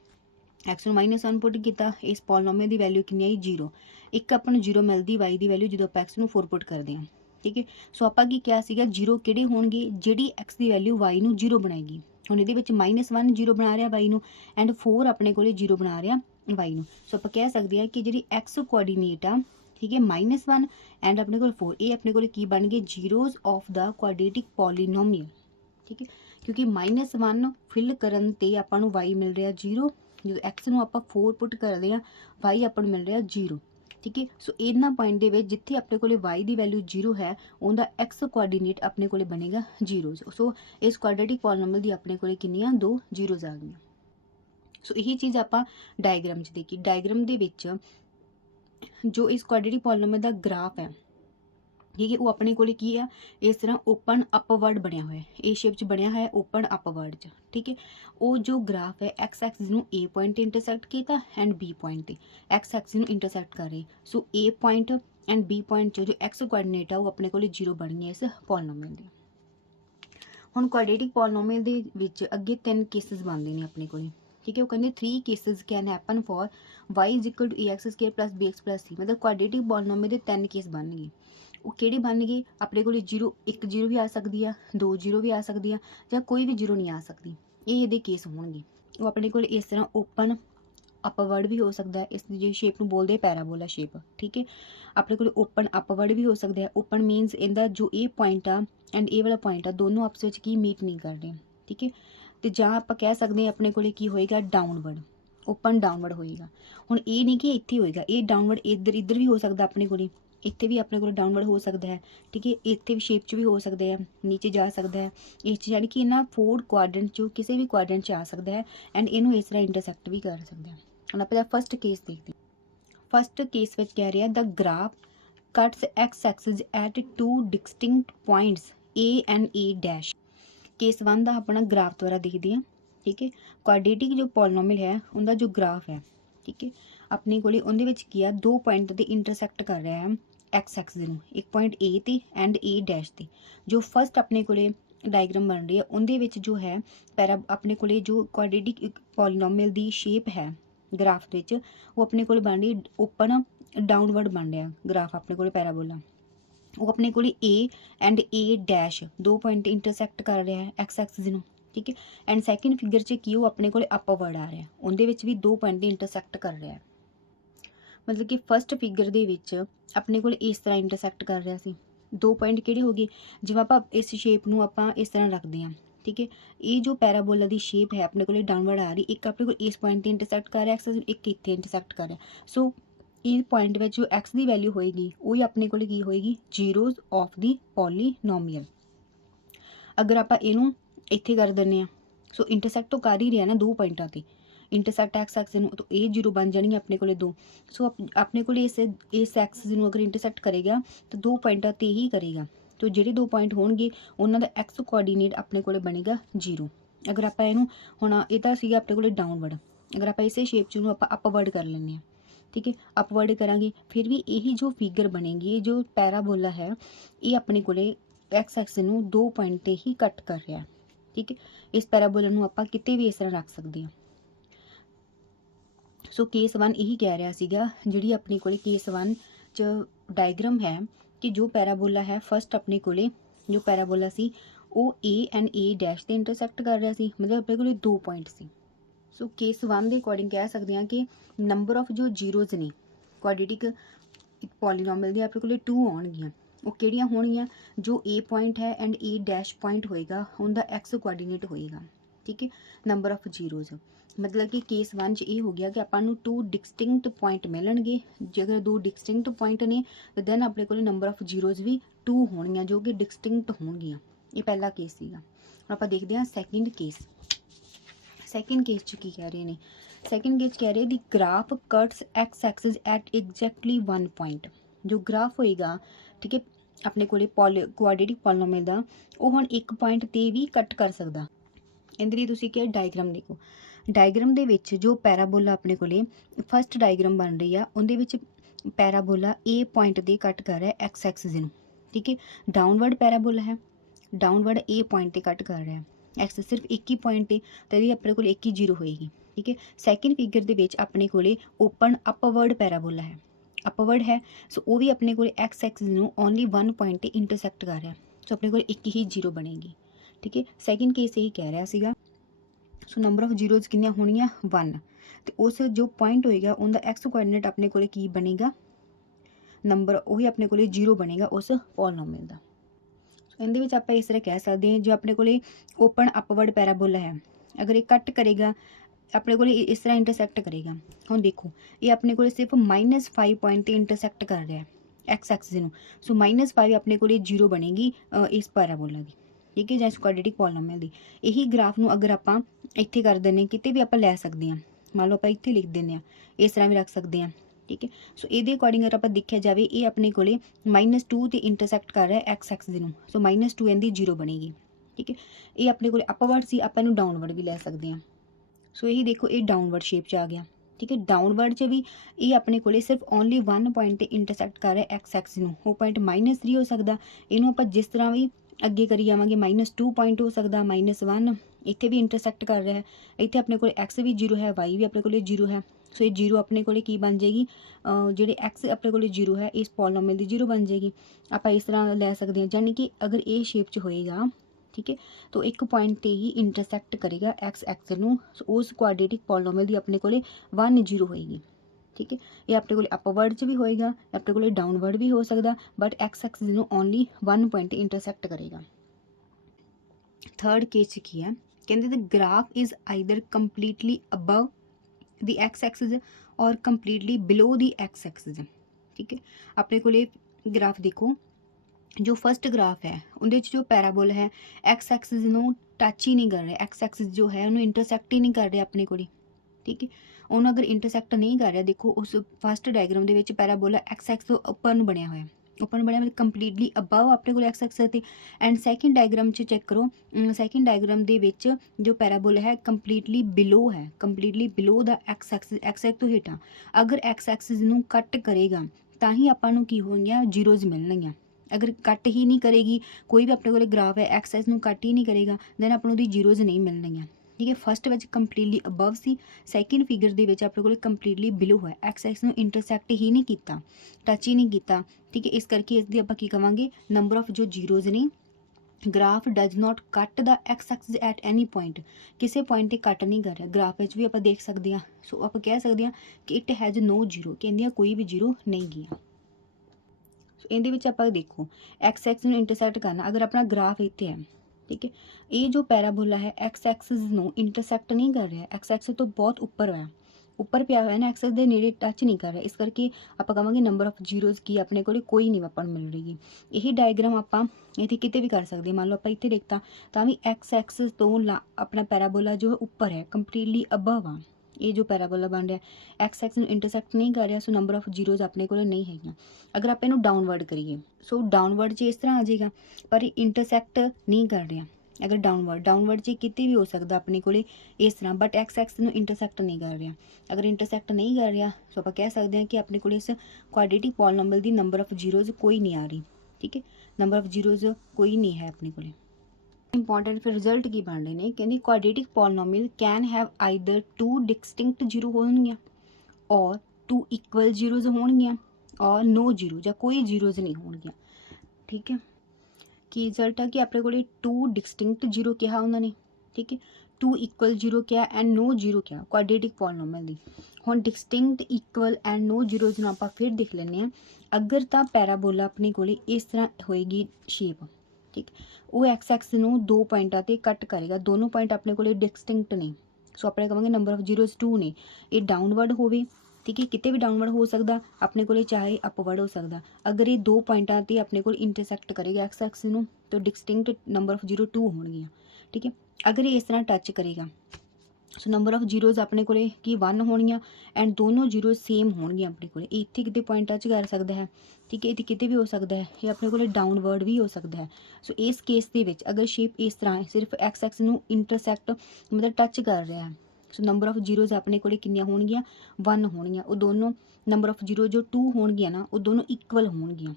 x ਨੂੰ -1 ਪੁੱਟ ਕੀਤਾ ਇਸ ਪੋਲੀਨੋਮੀਅਲ ਦੀ ਵੈਲਿਊ ਕਿੰਨੀ ਆਈ 0। ਇੱਕ ਆਪਾਂ ਨੂੰ 0 ਮਿਲਦੀ y ਦੀ ਵੈਲਿਊ ਜਦੋਂ ਆਪਾਂ x ਨੂੰ 4 ਪੁੱਟ ਕਰਦੇ ਹਾਂ। ਠੀਕ ਹੈ ਸੋ ਆਪਾਂ ਕੀ ਕਿਹਾ ਸੀਗਾ 0 ਕਿਹੜੇ ਹੋਣਗੇ ਜਿਹੜੀ x ਦੀ ਵੈਲਿਊ y ਨੂੰ 0 ਬਣਾਏਗੀ। ਹੁਣ ਇਹਦੇ ਵਿੱਚ -1 0 ਬਣਾ ਰਿਹਾ y ਨੂੰ ਐਂਡ 4 ਆਪਣੇ ਕੋਲੇ 0 ਬਣਾ ਰਿਹਾ y ਨੂੰ। ਸੋ ਆਪਾਂ ਕਹਿ ਸਕਦੇ ਹਾਂ ਕਿ ਜਿਹੜੀ x ਕੋਆਰਡੀਨੇਟ ਆ ਠੀਕ ਹੈ -1 ਐਂਡ ਆਪਣੇ ਕੋਲ 4 ਇਹ ਆਪਣੇ ਕੋਲੇ ਕੀ ਬਣ ਗਏ ਜ਼ੀਰੋਜ਼ ਆਫ ਦਾ ਕੁਆਡਰੇਟਿਕ ਪੋਲੀਨੋਮੀਅਲ। ਠੀਕ ਹੈ ਕਿਉਂਕਿ -1 ਫਿਲ ਕਰਨ ਤੇ ਆਪਾਂ ਨੂੰ y ਮਿਲ ਰਿਹਾ 0 ਜਦੋਂ x ਨੂੰ ਆਪਾਂ 4 ਪੁੱਟ ਕਰਦੇ ਹਾਂ y ਆਪਾਂ ਨੂੰ ਮਿਲ ਰਿਹਾ 0। ਠੀਕ ਹੈ ਸੋ ਇਹਨਾਂ ਪੁਆਇੰਟ ਦੇ ਵਿੱਚ ਜਿੱਥੇ ਆਪਣੇ ਕੋਲੇ y ਦੀ ਵੈਲਿਊ 0 ਹੈ ਉਹਦਾ x ਕੋਆਰਡੀਨੇਟ ਆਪਣੇ ਕੋਲੇ ਬਣੇਗਾ 0। ਸੋ ਇਸ ਕੁਆਡਰੇਟਿਕ ਪੋਲੀਨੋਮੀਅਲ ਦੀ ਆਪਣੇ ਕੋਲੇ ਕਿੰਨੀਆਂ 2 ਜ਼ੀਰੋਜ਼ ਆ ਗਈਆਂ। ਸੋ ਇਹੀ ਚੀਜ਼ ਆਪਾਂ ਡਾਇਗਰਾਮ 'ਚ ਦੇਖੀ। ਡਾਇਗਰਾਮ ਦੇ ਵਿੱਚ ਜੋ ਇਸ ਕੁਆਡਰੇਟਿਕ ਪੋਲੀਨੋਮੀਅਲ ਦਾ ਗ੍ਰਾਫ ਹੈ ਠੀਕ ਹੈ ਉਹ ਆਪਣੇ ਕੋਲੇ ਕੀ ਆ ਇਸ ਤਰ੍ਹਾਂ ਓਪਨ ਅਪਵਰਡ ਬਣਿਆ ਹੋਇਆ ਇਹ ਸ਼ੇਪ 'ਚ ਬਣਿਆ ਹੋਇਆ ਓਪਨ ਅਪਵਰਡ 'ਚ। ਠੀਕ ਹੈ ਉਹ ਜੋ ਗ੍ਰਾਫ ਹੈ x ਐਕਸਿਸ ਨੂੰ a ਪੁਆਇੰਟ ਤੇ ਇੰਟਰਸੈਕਟ ਕੀਤਾ ਐਂਡ b ਪੁਆਇੰਟ ਤੇ x ਐਕਸਿਸ ਨੂੰ ਇੰਟਰਸੈਕਟ ਕਰ ਰਹੇ। ਸੋ a point and B point 'ਚ ਜੋ ਐਕਸ ਕੋਆਰਡੀਨੇਟ ਆ ਉਹ ਆਪਣੇ ਕੋਲ 0 ਬਣਨੀ ਹੈ ਇਸ ਪੋਲੀਨੋਮੀਅਲ ਦੀ। ਹੁਣ ਕੁਆਡਰੇਟਿਕ ਪੋਲੀਨੋਮੀਅਲ ਦੇ ਵਿੱਚ ਅੱਗੇ 3 ਕੇਸਿਸ ਬਣਦੇ ਨੇ ਆਪਣੇ ਕੋਲ, ਠੀਕ ਹੈ। ਉਹ ਕਹਿੰਦੇ 3 cases can happen for y is equal to ax² plus bx plus c। मतलब ਕੁਆਡਰੇਟਿਕ ਪੋਲੀਨੋਮੀਅਲ ਦੇ 3 ਕੇਸ ਬਣਨਗੇ। ਉਹ ਕਿਹੜੇ ਬਣਨਗੇ? ਆਪਣੇ ਕੋਲ 0 1 0 ਵੀ ਆ ਸਕਦੀ ਆ, 2 0 ਵੀ ਆ ਸਕਦੀ ਆ, ਜਾਂ ਕੋਈ ਵੀ 0 ਨਹੀਂ ਆ ਸਕਦੀ। ਇਹ ਇਹਦੇ ਕੇਸ ਹੋਣਗੇ। ਉਹ ਆਪਣੇ ਕੋਲ ਇਸ ਤਰ੍ਹਾਂ ਓਪਨ ਅਪਵਰਡ ਵੀ ਹੋ ਸਕਦਾ ਹੈ, ਇਸ ਦੀ ਸ਼ੇਪ ਨੂੰ ਬੋਲਦੇ ਪੈਰਾਬੋਲਾ ਸ਼ੇਪ, ਠੀਕ ਹੈ। ਆਪਣੇ ਕੋਲ ਓਪਨ ਅਪਵਰਡ ਵੀ ਹੋ ਸਕਦਾ ਹੈ। ਓਪਨ ਮੀਨਸ ਇਹਦਾ ਜੋ ਇਹ ਪੁਆਇੰਟ ਆ ਐਂਡ ਇਹ ਵਾਲਾ ਪੁਆਇੰਟ ਆ ਦੋਨੋਂ ਆਪਸ ਵਿੱਚ ਕੀ ਮੀਟ ਨਹੀਂ ਕਰ ਰਹੇ, ਠੀਕ ਹੈ। ਤੇ ਜਾਂ ਆਪਾਂ ਕਹਿ ਸਕਦੇ ਹਾਂ ਆਪਣੇ ਕੋਲੇ ਕੀ ਹੋਏਗਾ? ਡਾਊਨਵਰਡ, ਓਪਨ ਡਾਊਨਵਰਡ ਹੋਏਗਾ। ਹੁਣ ਇਹ ਨਹੀਂ ਕਿ ਇੱਥੇ ਹੋਏਗਾ, ਇਹ ਡਾਊਨਵਰਡ ਇੱਧਰ ਵੀ ਹੋ ਸਕਦਾ ਆਪਣੇ ਕੋਲੇ, ਇੱਥੇ ਵੀ ਆਪਣੇ ਕੋਲ ਡਾਊਨਵਰਡ ਹੋ ਸਕਦਾ ਹੈ, ਠੀਕ ਹੈ। ਇੱਥੇ ਵੀ ਸ਼ੇਪ 'ਚ ਵੀ ਹੋ ਸਕਦਾ ਹੈ, ਨੀਚੇ ਜਾ ਸਕਦਾ ਹੈ। ਇਸ 'ਚ ਯਾਨੀ ਕਿ ਇਹਨਾਂ 4 ਕੁਆਡਰੈਂਟ 'ਚੋਂ ਕਿਸੇ ਵੀ ਕੁਆਡਰੈਂਟ 'ਚ ਆ ਸਕਦਾ ਹੈ ਐਂਡ ਇਹਨੂੰ ਇਸ ਤਰ੍ਹਾਂ ਇੰਟਰਸੈਕਟ ਵੀ ਕਰ ਸਕਦਾ ਹੈ। ਹੁਣ ਆਪਾਂ ਫਸਟ ਕੇਸ ਦੇਖਦੇ ਹਾਂ। ਫਸਟ ਕੇਸ ਵਿੱਚ ਕਹਿ ਰਿਹਾ ਦ graph cuts x-axis at 2 distinct points A and A dash। Case 1 ਦਾ ਆਪਣਾ ਗ੍ਰਾਫ ਦੁਆਰਾ ਦੇਖਦੇ ਹਾਂ, ਠੀਕ ਹੈ। ਕੁਆਡਰੇਟਿਕ ਜੋ ਪੋਲੀਨੋਮੀਅਲ ਹੈ ਉਹਦਾ ਜੋ ਗ੍ਰਾਫ ਹੈ, ਠੀਕ ਹੈ, ਆਪਣੇ ਕੋਲੇ ਉਹਦੇ ਵਿੱਚ ਕੀ ਆ? 2 ਪੁਆਇੰਟ ਤੇ ਇੰਟਰਸੈਕਟ ਕਰ ਰਿਹਾ ਹੈ ਐਕਸ ਐਕਸਿਸ ਨੂੰ, ਇੱਕ ਪੁਆਇੰਟ A ਤੇ ਐਂਡ A ਡੈਸ਼ ਤੇ। ਜੋ ਫਸਟ ਆਪਣੇ ਕੋਲੇ ਡਾਇਗਰਾਮ ਬਣ ਰਹੀ ਹੈ ਉਹਦੇ ਵਿੱਚ ਜੋ ਹੈ ਆਪਣੇ ਕੋਲੇ ਜੋ ਕੁਆਡਰੇਟਿਕ ਪੋਲੀਨੋਮੀਅਲ ਦੀ ਸ਼ੇਪ ਹੈ ਗ੍ਰਾਫ ਵਿੱਚ, ਉਹ ਆਪਣੇ ਕੋਲ ਬਣ ਰਹੀ ਓਪਨ ਡਾਊਨਵਰਡ ਬਣ ਰਿਹਾ ਗ੍ਰਾਫ ਆਪਣੇ ਕੋਲ ਪੈਰਾਬੋਲਾ। ਉਹ ਆਪਣੇ ਕੋਲ A and A dash 2 point intersect ਕਰ ਰਿਹਾ ਹੈ ਐਕਸ ਐਕਸਿਸ ਨੂੰ, ਠੀਕ ਹੈ। ਐਂਡ ਸੈਕਿੰਡ ਫਿਗਰ 'ਚ ਕੀ ਉਹ ਆਪਣੇ ਕੋਲ ਅਪਵਰਡ ਆ ਰਿਹਾ, ਉਹਦੇ ਵਿੱਚ ਵੀ 2 ਪੁਆਇੰਟ ਇੰਟਰਸੈਕਟ ਕਰ ਰਿਹਾ। ਮਤਲਬ ਕਿ ਫਸਟ ਫਿਗਰ ਦੇ ਵਿੱਚ ਆਪਣੇ ਕੋਲ ਇਸ ਤਰ੍ਹਾਂ ਇੰਟਰਸੈਕਟ ਕਰ ਰਿਹਾ ਸੀ। 2 ਪੁਆਇੰਟ ਕਿਹੜੇ ਹੋ ਗਏ? ਜਿਵੇਂ ਆਪਾਂ ਇਸ ਸ਼ੇਪ ਨੂੰ ਆਪਾਂ ਇਸ ਤਰ੍ਹਾਂ ਰੱਖਦੇ ਹਾਂ, ਠੀਕ ਹੈ। ਇਹ ਜੋ ਪੈਰਾਬੋਲਾ ਦੀ ਸ਼ੇਪ ਹੈ ਆਪਣੇ ਕੋਲ ਡਾਊਨਵਰਡ ਆ ਰਹੀ, ਇੱਕ ਆਪਣੇ ਕੋਲ ਇਸ ਪੁਆਇੰਟ ਤੇ ਇੰਟਰਸੈਕਟ ਕਰ ਰਿਹਾ ਐਕਸ, ਇੱਕ ਇੱਥੇ ਇੰਟਰਸੈਕਟ ਕਰ ਰਿਹਾ। ਸੋ ਇਹ ਪੁਆਇੰਟ ਵਿੱਚ ਜੋ ਐਕਸ ਦੀ ਵੈਲਿਊ ਹੋਏਗੀ ਉਹ ਹੀ ਆਪਣੇ ਕੋਲ ਕੀ ਹੋਏਗੀ? Zeros of the polynomial. ਅਗਰ ਆਪਾਂ ਇਹਨੂੰ ਇੱਥੇ ਕਰ ਦਿੰਦੇ ਹਾਂ, ਸੋ ਇੰਟਰਸੈਕਟ ਤੋਂ ਕਰ ਹੀ ਰਿਹਾ ਨਾ 2 ਪੁਆਇੰਟਾਂ ਤੇ, ਇੰਟਰਸੈਕਟ ਐਕਸ ਐਕਸਿਸ ਨੂੰ, ਤਾਂ ਇਹ 0 ਬਣ ਜਾਣੀ ਆਪਣੇ ਕੋਲੇ 2। ਸੋ ਆਪਣੇ ਕੋਲੇ ਇਸ ਐਕਸਿਸ ਨੂੰ ਅਗਰ ਇੰਟਰਸੈਕਟ ਕਰੇਗਾ ਤਾਂ 2 ਪੁਆਇੰਟਾਂ ਤੇ ਹੀ ਕਰੇਗਾ। तो ਜਿਹੜੇ 2 ਪੁਆਇੰਟ ਹੋਣਗੇ ਉਹਨਾਂ ਦਾ ਐਕਸ ਕੋਆਰਡੀਨੇਟ ਆਪਣੇ ਕੋਲੇ ਬਣੇਗਾ 0। ਅਗਰ ਆਪਾਂ ਇਹਨੂੰ ਹੁਣ ਇਹਦਾ ਸੀਗਾ ਆਪਣੇ ਕੋਲੇ ਡਾਊਨਵਰਡ, ਅਗਰ ਆਪਾਂ ਇਸੇ ਸ਼ੇਪ 'ਚ ਉਹਨੂੰ ਆਪਾਂ ਅਪਵਰਡ ਕਰ ਲੈਂਦੇ ਹਾਂ, ਠੀਕ ਹੈ। ਅਪਵਰਡ ਕਰਾਂਗੇ ਫਿਰ ਵੀ ਇਹੀ ਜੋ ਫਿਗਰ ਬਣੇਗੀ, ਜੋ ਪੈਰਾਬੋਲਾ ਹੈ ਇਹ ਆਪਣੇ ਕੋਲੇ ਐਕਸ ਐਕਸਿਸ ਨੂੰ 2 ਪੁਆਇੰਟ ਤੇ ਹੀ ਕੱਟ ਕਰ ਰਿਹਾ, ਠੀਕ ਹੈ। ਇਸ ਪੈਰਾਬੋਲਾ ਨੂੰ ਆਪਾਂ ਕਿਤੇ ਵੀ ਇਸ ਤਰ੍ਹਾਂ ਰੱਖ ਸਕਦੇ ਹਾਂ। ਸੋ ਕੇਸ 1 ਇਹੀ ਕਹਿ ਰਿਹਾ ਸੀਗਾ, ਜਿਹੜੀ ਆਪਣੇ ਕੋਲੇ ਕੇਸ 1 ਚ ਡਾਇਗਰਾਮ ਹੈ ਕਿ ਜੋ ਪੈਰਾਬੋਲਾ ਹੈ ਫਸਟ ਆਪਣੇ ਕੋਲੇ ਜੋ ਪੈਰਾਬੋਲਾ ਸੀ ਉਹ A ਐਂਡ A ਡੈਸ਼ ਤੇ ਇੰਟਰਸੈਕਟ ਕਰ ਰਿਹਾ ਸੀ, ਮਤਲਬ ਆਪਣੇ ਕੋਲੇ 2 ਪੁਆਇੰਟ ਸੀ। ਸੋ ਕੇਸ 1 ਦੇ ਅਕੋਰਡਿੰਗ ਕਹਿ ਸਕਦੇ ਹਾਂ ਕਿ ਨੰਬਰ ਆਫ ਜੋ ਜ਼ੀਰੋਜ਼ ਨੇ ਕੁਆਡਰੇਟਿਕ ਪੋਲੀਨੋਮੀਅਲ ਦੇ ਆਪਣੇ ਕੋਲੇ 2 ਆਉਣਗੀਆਂ। ਉਹ ਕਿਹੜੀਆਂ ਹੋਣਗੀਆਂ? ਜੋ A ਪੁਆਇੰਟ ਹੈ ਐਂਡ A ਡੈਸ਼ ਪੁਆਇੰਟ ਹੋਏਗਾ ਉਹਦਾ ਐਕਸ ਕੋਆਰਡੀਨੇਟ ਹੋਏਗਾ, ਠੀਕ ਹੈ। ਨੰਬਰ ਆਫ ਜ਼ੀਰੋਜ਼ मतलब कि केस 1 च ये हो गया कि अपन 2 डिस्टिंक्ट पॉइंट मिलणगे। जे अगर 2 डिस्टिंक्ट पॉइंट ने तो दैन अपने को नंबर ऑफ जीरोज भी 2 होणगियां जो कि डिस्टिंक्ट होणगियां। ये पहला केस सीगा। ਆਪਾਂ देखते हैं सैकेंड केस। सैकेंड केस च की कह रहे हैं? सैकेंड केस कह रहे the graph cuts X axis at exactly 1 point. जो ग्राफ होएगा, ठीक है, अपने को कुआड्रेटिक पॉलीनोमियल दा ਉਹ ਹੁਣ 1 ਪੁਆਇੰਟ ਤੇ ਵੀ ਕੱਟ ਕਰ ਸਕਦਾ। ਇਹਦੇ ਲਈ ਤੁਸੀਂ ਕੀ ਡਾਇਗਰਾਮ ਦੇਖੋ। ਡਾਇਗਰਾਮ ਦੇ ਵਿੱਚ ਜੋ ਪੈਰਾਬੋਲਾ ਆਪਣੇ ਕੋਲੇ ਫਸਟ ਡਾਇਗਰਾਮ ਬਣ ਰਹੀ ਆ ਉਹਦੇ ਵਿੱਚ ਪੈਰਾਬੋਲਾ A ਪੁਆਇੰਟ ਤੇ ਕੱਟ ਕਰ ਰਿਹਾ ਐਕਸ ਐਕਸਿਸ ਨੂੰ, ਠੀਕ ਹੈ। ਡਾਊਨਵਰਡ ਪੈਰਾਬੋਲਾ ਹੈ, ਡਾਊਨਵਰਡ A ਪੁਆਇੰਟ ਤੇ ਕੱਟ ਕਰ ਰਿਹਾ ਐਕਸ ਸਿਰਫ ਇੱਕ ਹੀ ਪੁਆਇੰਟ ਤੇ, ਤਾਂ ਇਹਦੀ ਆਪਣੇ ਕੋਲ ਇੱਕ ਹੀ 0 ਹੋਏਗੀ, ਠੀਕ ਹੈ। ਸੈਕਿੰਡ ਫਿਗਰ ਦੇ ਵਿੱਚ ਆਪਣੇ ਕੋਲੇ ਓਪਨ ਅਪਵਰਡ ਪੈਰਾਬੋਲਾ ਹੈ, ਅਪਵਰਡ ਹੈ। ਸੋ ਉਹ ਵੀ ਆਪਣੇ ਕੋਲੇ ਐਕਸ ਐਕਸਿਸ ਨੂੰ ਓਨਲੀ 1 ਪੁਆਇੰਟ ਤੇ ਇੰਟਰਸੈਕਟ ਕਰ ਰਿਹਾ, ਸੋ ਆਪਣੇ ਕੋਲ ਇੱਕ ਹੀ 0 ਬਣੇਗੀ, ਠੀਕ ਹੈ। ਸੈਕਿੰਡ ਕੇਸ ਇਹੀ ਕਹਿ ਰਿਹਾ ਸੀਗਾ। ਸੋ ਨੰਬਰ ਆਫ ਜ਼ੀਰੋਜ਼ ਕਿੰਨੀਆਂ ਹੋਣੀਆਂ? 1। ਤੇ ਉਸ ਜੋ ਪੁਆਇੰਟ ਹੋਏਗਾ ਉਹਦਾ ਐਕਸ ਕੋਆਰਡੀਨੇਟ ਆਪਣੇ ਕੋਲੇ ਕੀ ਬਣੇਗਾ? ਨੰਬਰ ਉਹੀ ਆਪਣੇ ਕੋਲੇ 0 ਬਣੇਗਾ ਉਸ ਪੋਲੀਨੋਮੀਅਲ ਦਾ। ਸੋ ਇਹਦੇ ਵਿੱਚ ਆਪਾਂ ਇਸ ਤਰ੍ਹਾਂ ਕਹਿ ਸਕਦੇ ਹਾਂ, ਜੋ ਆਪਣੇ ਕੋਲੇ ਓਪਨ ਅਪਵਰਡ ਪੈਰਾਬੋਲਾ ਹੈ, ਅਗਰ ਇਹ ਕੱਟ ਕਰੇਗਾ ਆਪਣੇ ਕੋਲੇ ਇਸ ਤਰ੍ਹਾਂ ਇੰਟਰਸੈਕਟ ਕਰੇਗਾ। ਹੁਣ ਦੇਖੋ ਇਹ ਆਪਣੇ ਕੋਲੇ ਸਿਰਫ -5 ਪੁਆਇੰਟ ਤੇ ਇੰਟਰਸੈਕਟ ਕਰ ਰਿਹਾ ਐਕਸ ਐਕਸਿਸ ਨੂੰ। ਸੋ -5 ਆਪਣੇ ਕੋਲੇ 0 ਬਣੇਗੀ ਇਸ ਪੈਰਾਬੋਲਾ ਦੀ, ਠੀਕ ਹੈ, ਜਾਂ ਇਸ ਕੁਆਡਰੇਟਿਕ ਪੋਲੀਨੋਮੀਅਲ ਦੀ। ਇਹੀ ਗ੍ਰਾਫ ਨੂੰ ਅਗਰ ਆਪਾਂ ਇੱਥੇ ਕਰ ਦਿੰਦੇ, ਕਿਤੇ ਵੀ ਆਪਾਂ ਲੈ ਸਕਦੇ ਹਾਂ, ਮੰਨ ਲਓ ਆਪਾਂ ਇੱਥੇ ਲਿਖ ਦਿੰਦੇ ਹਾਂ, ਇਸ ਤਰ੍ਹਾਂ ਵੀ ਰੱਖ ਸਕਦੇ ਹਾਂ, ਠੀਕ ਹੈ। ਸੋ ਇਹਦੇ ਅਕੋਰਡਿੰਗ ਅਗਰ ਆਪਾਂ ਦੇਖਿਆ ਜਾਵੇ ਇਹ ਆਪਣੇ ਕੋਲੇ -2 ਤੇ ਇੰਟਰਸੈਕਟ ਕਰ ਰਿਹਾ ਐਕਸ ਐਕਸਿਸ ਨੂੰ। ਸੋ -2 ਇਹਦੀ 0 ਬਣੇਗੀ, ਠੀਕ ਹੈ। ਇਹ ਆਪਣੇ ਕੋਲੇ ਅਪਵਰਡ ਸੀ, ਆਪਾਂ ਇਹਨੂੰ ਡਾਊਨਵਰਡ ਵੀ ਲੈ ਸਕਦੇ ਹਾਂ। ਸੋ ਇਹੀ ਦੇਖੋ ਇਹ ਡਾਊਨਵਰਡ ਸ਼ੇਪ 'ਚ ਆ ਗਿਆ, ਠੀਕ ਹੈ। ਡਾਊਨਵਰਡ 'ਚ ਵੀ ਇਹ ਆਪਣੇ ਕੋਲੇ ਸਿਰਫ ਓਨਲੀ 1 ਪੁਆਇੰਟ ਤੇ ਇੰਟਰਸੈਕਟ ਕਰ ਰਿਹਾ ਐਕਸ ਐਕਸਿਸ ਨੂੰ। ਉਹ ਪੁਆਇੰਟ -3 ਹੋ ਸਕਦਾ, ਇਹਨੂੰ ਆਪਾਂ ਜਿਸ ਤਰ੍ਹਾਂ ਵੀ ਅੱਗੇ ਕਰੀ ਜਾਵਾਂਗੇ -2 ਪੁਆਇੰਟ ਹੋ ਸਕਦਾ, -1 ਇੱਥੇ ਵੀ ਇੰਟਰਸੈਕਟ ਕਰ ਰਿਹਾ ਹੈ। ਇੱਥੇ ਆਪਣੇ ਕੋਲ ਐਕਸ ਵੀ 0 ਹੈ, ਵਾਈ ਵੀ ਆਪਣੇ ਕੋਲੇ 0 ਹੈ। ਸੋ ਇਹ 0 ਆਪਣੇ ਕੋਲੇ ਕੀ ਬਣ ਜਾਏਗੀ, ਜਿਹੜੇ ਐਕਸ ਆਪਣੇ ਕੋਲੇ 0 ਹੈ ਇਸ ਪੋਲੀਨੋਮੀਅਲ ਦੀ 0 ਬਣ ਜਾਏਗੀ। ਆਪਾਂ ਇਸ ਤਰ੍ਹਾਂ ਲੈ ਸਕਦੇ ਹਾਂ, ਯਾਨੀ ਕਿ ਅਗਰ ਇਹ ਸ਼ੇਪ 'ਚ ਹੋਏਗਾ, ਠੀਕ ਹੈ, ਤਾਂ ਇੱਕ ਪੁਆਇੰਟ ਤੇ ਹੀ ਇੰਟਰਸੈਕਟ ਕਰੇਗਾ ਐਕਸ ਐਕਸਿਸ ਨੂੰ। ਉਸ ਕੁਆਡਰੇਟਿਕ ਪੋਲੀਨੋਮੀਅਲ ਦੀ ਆਪਣੇ ਕੋਲੇ 1 0 ਹੋਏਗੀ। ਠੀਕ ਹੈ, ਇਹ ਆਪਣੇ ਕੋਲੇ ਅਪਵਰਡ 'ਚ ਵੀ ਹੋਏਗਾ, ਆਪਣੇ ਕੋਲੇ ਡਾਊਨਵਰਡ ਵੀ ਹੋ ਸਕਦਾ, ਬਟ ਐਕਸ ਐਕਸਿਸ ਨੂੰ ਓਨਲੀ 1 ਪੁਆਇੰਟ ਇੰਟਰਸੈਕਟ ਕਰੇਗਾ। ਥਰਡ ਕੇਸ 'ਚ ਕੀ ਹੈ, ਕਹਿੰਦੇ the graph is either completely above the X axis or completely below the X axis. ਠੀਕ ਹੈ, ਆਪਣੇ ਕੋਲੇ ਗ੍ਰਾਫ ਦੇਖੋ, ਜੋ ਫਸਟ ਗ੍ਰਾਫ ਹੈ ਉਹਦੇ 'ਚ ਜੋ ਪੈਰਾਬੋਲ ਹੈ ਐਕਸ ਐਕਸਿਸ ਨੂੰ ਟੱਚ ਹੀ ਨਹੀਂ ਕਰ ਰਿਹਾ, ਐਕਸ ਐਕਸਿਸ ਜੋ ਹੈ ਉਹਨੂੰ ਇੰਟਰਸੈਕਟ ਹੀ ਨਹੀਂ ਕਰ ਰਿਹਾ ਆਪਣੇ ਕੋਲੇ। ਠੀਕ ਹੈ, ਉਹਨੂੰ ਅਗਰ ਇੰਟਰਸੈਕਟ ਨਹੀਂ ਕਰ ਰਿਹਾ, ਦੇਖੋ ਉਸ ਫਸਟ ਡਾਇਗਰਾਮ ਦੇ ਵਿੱਚ ਪੈਰਾਬੋਲਾ ਐਕਸ ਐਕਸ ਤੋਂ ਉੱਪਰ ਨੂੰ ਬਣਿਆ ਹੋਇਆ, ਉੱਪਰ ਨੂੰ ਬਣਿਆ ਮਤਲਬ ਕੰਪਲੀਟਲੀ ਅਬਵ ਆਪਣੇ ਕੋਲ ਐਕਸ ਐਕਸ ਤੇ। ਐਂਡ ਸੈਕਿੰਡ ਡਾਇਗਰਾਮ 'ਚ ਚੈੱਕ ਕਰੋ, ਸੈਕਿੰਡ ਡਾਇਗਰਾਮ ਦੇ ਵਿੱਚ ਜੋ ਪੈਰਾਬੋਲਾ ਹੈ ਕੰਪਲੀਟਲੀ ਬਿਲੋ ਹੈ, ਕੰਪਲੀਟਲੀ ਬਿਲੋ ਦਾ ਐਕਸ ਐਕਸਿਸ, ਐਕਸ ਐਕਸ ਤੋਂ ਹੇਠਾਂ। ਅਗਰ ਐਕਸ ਐਕਸਿਸ ਨੂੰ ਕੱਟ ਕਰੇਗਾ ਤਾਂ ਹੀ ਆਪਾਂ ਨੂੰ ਕੀ ਹੋਣਗੀਆਂ, ਜ਼ੀਰੋਜ਼ ਮਿਲਣਗੀਆਂ। ਅਗਰ ਕੱਟ ਹੀ ਨਹੀਂ ਕਰੇਗੀ, ਕੋਈ ਵੀ ਆਪਣੇ ਕੋਲ ਗ੍ਰਾਫ ਹੈ ਐਕਸ ਐਕਸ ਨੂੰ ਕੱਟ ਹੀ ਨਹੀਂ ਕਰੇਗਾ, ਦੈਨ ਆਪਾਂ ਨੂੰ ਉਹਦੀ ਜ਼ੀਰੋਜ਼ ਨਹੀਂ ਮਿਲਣਗੀਆਂ। ਠੀਕ ਹੈ, ਫਸਟ ਵਿੱਚ ਕੰਪਲੀਟਲੀ ਅਬਵ ਸੀ, ਸੈਕਿੰਡ ਫਿਗਰ ਦੇ ਵਿੱਚ ਆਪਣੇ ਕੋਲ ਕੰਪਲੀਟਲੀ ਬਿਲੋ ਹੈ, ਐਕਸ ਐਕਸ ਨੂੰ ਇੰਟਰਸੈਕਟ ਹੀ ਨਹੀਂ ਕੀਤਾ, ਟੱਚ ਹੀ ਨਹੀਂ ਕੀਤਾ। ਠੀਕ ਹੈ, ਇਸ ਕਰਕੇ ਇਸ ਦੀ ਆਪਾਂ ਕੀ ਕਵਾਂਗੇ, ਨੰਬਰ ਆਫ ਜੋ ਜ਼ੀਰੋਜ਼ ਨੇ, graph does not cut the X axis at any point, ਕਿਸੇ ਪੁਆਇੰਟ ਤੇ ਕੱਟ ਨਹੀਂ ਕਰ ਰਿਹਾ। ਗ੍ਰਾਫ ਵਿੱਚ ਵੀ ਆਪਾਂ ਦੇਖ ਸਕਦੇ ਹਾਂ, ਸੋ ਆਪਾਂ ਕਹਿ ਸਕਦੇ ਹਾਂ ਕਿ ਇਟ ਹੈਜ਼ ਨੋ ਜ਼ੀਰੋ, ਕਹਿੰਦੀਆਂ ਕੋਈ ਵੀ ਜ਼ੀਰੋ ਨਹੀਂ ਗਿਆ। ਇਹਦੇ ਵਿੱਚ ਆਪਾਂ ਦੇਖੋ ਐਕਸ ਐਕਸਿਸ ਨੂੰ ਇੰਟਰਸੈਕਟ ਕਰਨਾ, ਅਗਰ ਆਪਣਾ ਗ੍ਰਾਫ ਇੱਥੇ ਹੈ, ਠੀਕ ਹੈ, ਇਹ ਜੋ ਪੈਰਾਬੋਲਾ ਹੈ ਐਕਸ ਐਕਸਿਸ ਨੂੰ ਇੰਟਰਸੈਕਟ ਨਹੀਂ ਕਰ ਰਿਹਾ, ਐਕਸ ਐਕਸਿਸ ਤੋਂ ਬਹੁਤ ਉੱਪਰ ਹੋਇਆ, ਉੱਪਰ ਪਿਆ ਹੋਇਆ ਨਾ, ਐਕਸਿਸ ਦੇ ਨੇੜੇ ਟੱਚ ਨਹੀਂ ਕਰ ਰਿਹਾ, ਇਸ ਕਰਕੇ ਆਪਾਂ ਕਹਾਂਗੇ ਨੰਬਰ ਆਫ ਜ਼ੀਰੋਜ਼ ਕੀ ਆਪਣੇ ਕੋਲੇ ਕੋਈ ਨਹੀਂ ਆਪਾਂ ਨੂੰ ਮਿਲ ਰਹੀ। ਇਹੀ ਡਾਇਗਰਾਮ ਆਪਾਂ ਇੱਥੇ ਕਿਤੇ ਵੀ ਕਰ ਸਕਦੇ, ਮੰਨ ਲਓ ਆਪਾਂ ਇੱਥੇ ਦੇਖਤਾ ਤਾਂ ਵੀ ਐਕਸ ਐਕਸਿਸ ਤੋਂ ਆਪਣਾ ਪੈਰਾਬੋਲਾ ਜੋ ਉੱਪਰ ਹੈ, ਕੰਪਲੀਟਲੀ ਅਬਵ ਆ, ਇਹ ਜੋ ਪੈਰਾਬੋਲਾ ਬਣ ਰਿਹਾ ਐਕਸ ਐਕਸ ਨੂੰ ਇੰਟਰਸੈਕਟ ਨਹੀਂ ਕਰ ਰਿਹਾ, ਸੋ ਨੰਬਰ ਆਫ ਜ਼ੀਰੋਜ਼ ਆਪਣੇ ਕੋਲ ਨਹੀਂ ਹੈਗੀਆਂ। ਅਗਰ ਆਪਾਂ ਇਹਨੂੰ ਡਾਊਨਵਰਡ ਕਰੀਏ, ਸੋ ਡਾਊਨਵਰਡ 'ਚ ਇਸ ਤਰ੍ਹਾਂ ਆ ਜਾਏਗਾ, ਪਰ ਇਹ ਇੰਟਰਸੈਕਟ ਨਹੀਂ ਕਰ ਰਿਹਾ। ਅਗਰ ਡਾਊਨਵਰਡ 'ਚ ਕਿਤੇ ਵੀ ਹੋ ਸਕਦਾ ਆਪਣੇ ਕੋਲੇ ਇਸ ਤਰ੍ਹਾਂ, ਬਟ ਐਕਸ ਐਕਸ ਨੂੰ ਇੰਟਰਸੈਕਟ ਨਹੀਂ ਕਰ ਰਿਹਾ। ਅਗਰ ਇੰਟਰਸੈਕਟ ਨਹੀਂ ਕਰ ਰਿਹਾ, ਸੋ ਆਪਾਂ ਕਹਿ ਸਕਦੇ ਹਾਂ ਕਿ ਆਪਣੇ ਕੋਲ ਇਸ ਕੁਆਡਰੇਟਿਕ polynomial the number of zeros ਕੋਈ ਨਹੀਂ ਆ ਰਹੀ। ਠੀਕ ਹੈ, ਨੰਬਰ ਆਫ ਜ਼ੀਰੋਜ਼ ਕੋਈ ਨਹੀਂ ਹੈ ਆਪਣੇ ਕੋਲੇ। ਇੰਪੋਰਟੈਂਟ ਫਿਰ ਰਿਜ਼ਲਟ ਕੀ ਬਣ ਰਹੇ ਨੇ, ਕਹਿੰਦੀ quadratic polynomial can have either 2 distinct zero ਹੋਣਗੀਆਂ ਔਰ 2 ਇਕੁਅਲ ਜ਼ੀਰੋਜ਼ ਹੋਣਗੀਆਂ ਔਰ ਨੋ ਜ਼ੀਰੋ, ਜਾਂ ਕੋਈ ਜ਼ੀਰੋਜ਼ ਨਹੀਂ ਹੋਣਗੀਆਂ। ਠੀਕ ਹੈ, ਕੀ ਰਿਜ਼ਲਟ ਹੈ ਕਿ ਆਪਣੇ ਕੋਲੇ 2 ਡਿਸਟਿੰਕਟ ਜ਼ੀਰੋ ਕਿਹਾ ਉਹਨਾਂ ਨੇ, ਠੀਕ ਹੈ, 2 ਇਕੁਅਲ ਜ਼ੀਰੋ ਕਿਹਾ ਐਂਡ ਨੋ ਜ਼ੀਰੋ ਕਿਹਾ ਕੁਆਡਰੇਟਿਕ ਪੋਲੀਨੋਮੀਅਲ ਦੀ। ਹੁਣ distinct, equal and no zeros ਨੂੰ ਆਪਾਂ ਫਿਰ ਦੇਖ ਲੈਂਦੇ ਹਾਂ। ਅਗਰ ਤਾਂ ਪੈਰਾਬੋਲਾ ਆਪਣੇ ਕੋਲੇ ਇਸ ਤਰ੍ਹਾਂ ਹੋਏਗੀ ਸ਼ੇਪ, ਠੀਕ, ਉਹ ਐਕਸ ਐਕਸ ਨੂੰ 2 ਪੁਆਇੰਟਾਂ ਤੇ ਕੱਟ ਕਰੇਗਾ, ਦੋਨੋਂ ਪੁਆਇੰਟ ਆਪਣੇ ਕੋਲੇ ਡਿਸਟਿੰਕਟ ਨੇ, ਸੋ ਆਪਣੇ ਕਹਾਂਗੇ ਨੰਬਰ ਆਫ ਜ਼ੀਰੋਜ਼ 2 ਨੇ। ਇਹ ਡਾਊਨਵਰਡ ਹੋਵੇ, ਠੀਕ ਹੈ, ਕਿਤੇ ਵੀ ਡਾਊਨਵਰਡ ਹੋ ਸਕਦਾ ਆਪਣੇ ਕੋਲੇ, ਚਾਹੇ ਅਪਵਰਡ ਹੋ ਸਕਦਾ। ਅਗਰ ਇਹ 2 ਪੁਆਇੰਟਾਂ ਤੇ ਆਪਣੇ ਕੋਲ ਇੰਟਰਸੈਕਟ ਕਰੇਗਾ ਐਕਸ ਐਕਸ ਨੂੰ, ਤਾਂ ਡਿਸਟਿੰਕਟ ਨੰਬਰ ਆਫ ਜ਼ੀਰੋ 2 ਹੋਣਗੀਆਂ। ਠੀਕ ਹੈ, ਅਗਰ ਇਹ ਇਸ ਤਰ੍ਹਾਂ ਟੱਚ ਕਰੇਗਾ, ਸੋ ਨੰਬਰ ਆਫ ਜ਼ੀਰੋਜ਼ ਆਪਣੇ ਕੋਲੇ ਕੀ 1 ਹੋਣਗੀਆਂ ਐਂਡ ਦੋਨੋਂ ਜ਼ੀਰੋ ਸੇਮ ਹੋਣਗੀਆਂ ਆਪਣੇ ਕੋਲੇ। ਇੱਥੇ ਕਿਤੇ ਪੁਆਇੰਟ ਟੱਚ ਕਰ ਸਕਦਾ ਹੈ, ਠੀਕ ਹੈ, ਇਹ ਕਿਤੇ ਵੀ ਹੋ ਸਕਦਾ ਹੈ, ਇਹ ਆਪਣੇ ਕੋਲੇ ਡਾਊਨਵਰਡ ਵੀ ਹੋ ਸਕਦਾ ਹੈ। ਸੋ ਇਸ ਕੇਸ ਦੇ ਵਿੱਚ ਅਗਰ ਸ਼ੇਪ ਇਸ ਤਰ੍ਹਾਂ ਹੈ, ਸਿਰਫ ਐਕਸ ਐਕਸ ਨੂੰ ਇੰਟਰਸੈਕਟ ਮਤਲਬ ਟੱਚ ਕਰ ਰਿਹਾ ਹੈ, ਸੋ ਨੰਬਰ ਆਫ ਜ਼ੀਰੋਜ਼ ਆਪਣੇ ਕੋਲੇ ਕਿੰਨੀਆਂ ਹੋਣਗੀਆਂ, 1 ਹੋਣਗੀਆਂ। ਉਹ ਦੋਨੋਂ ਨੰਬਰ ਆਫ ਜ਼ੀਰੋ ਜੋ 2 ਹੋਣਗੀਆਂ ਨਾ, ਉਹ ਦੋਨੋਂ ਇਕੁਅਲ ਹੋਣਗੀਆਂ।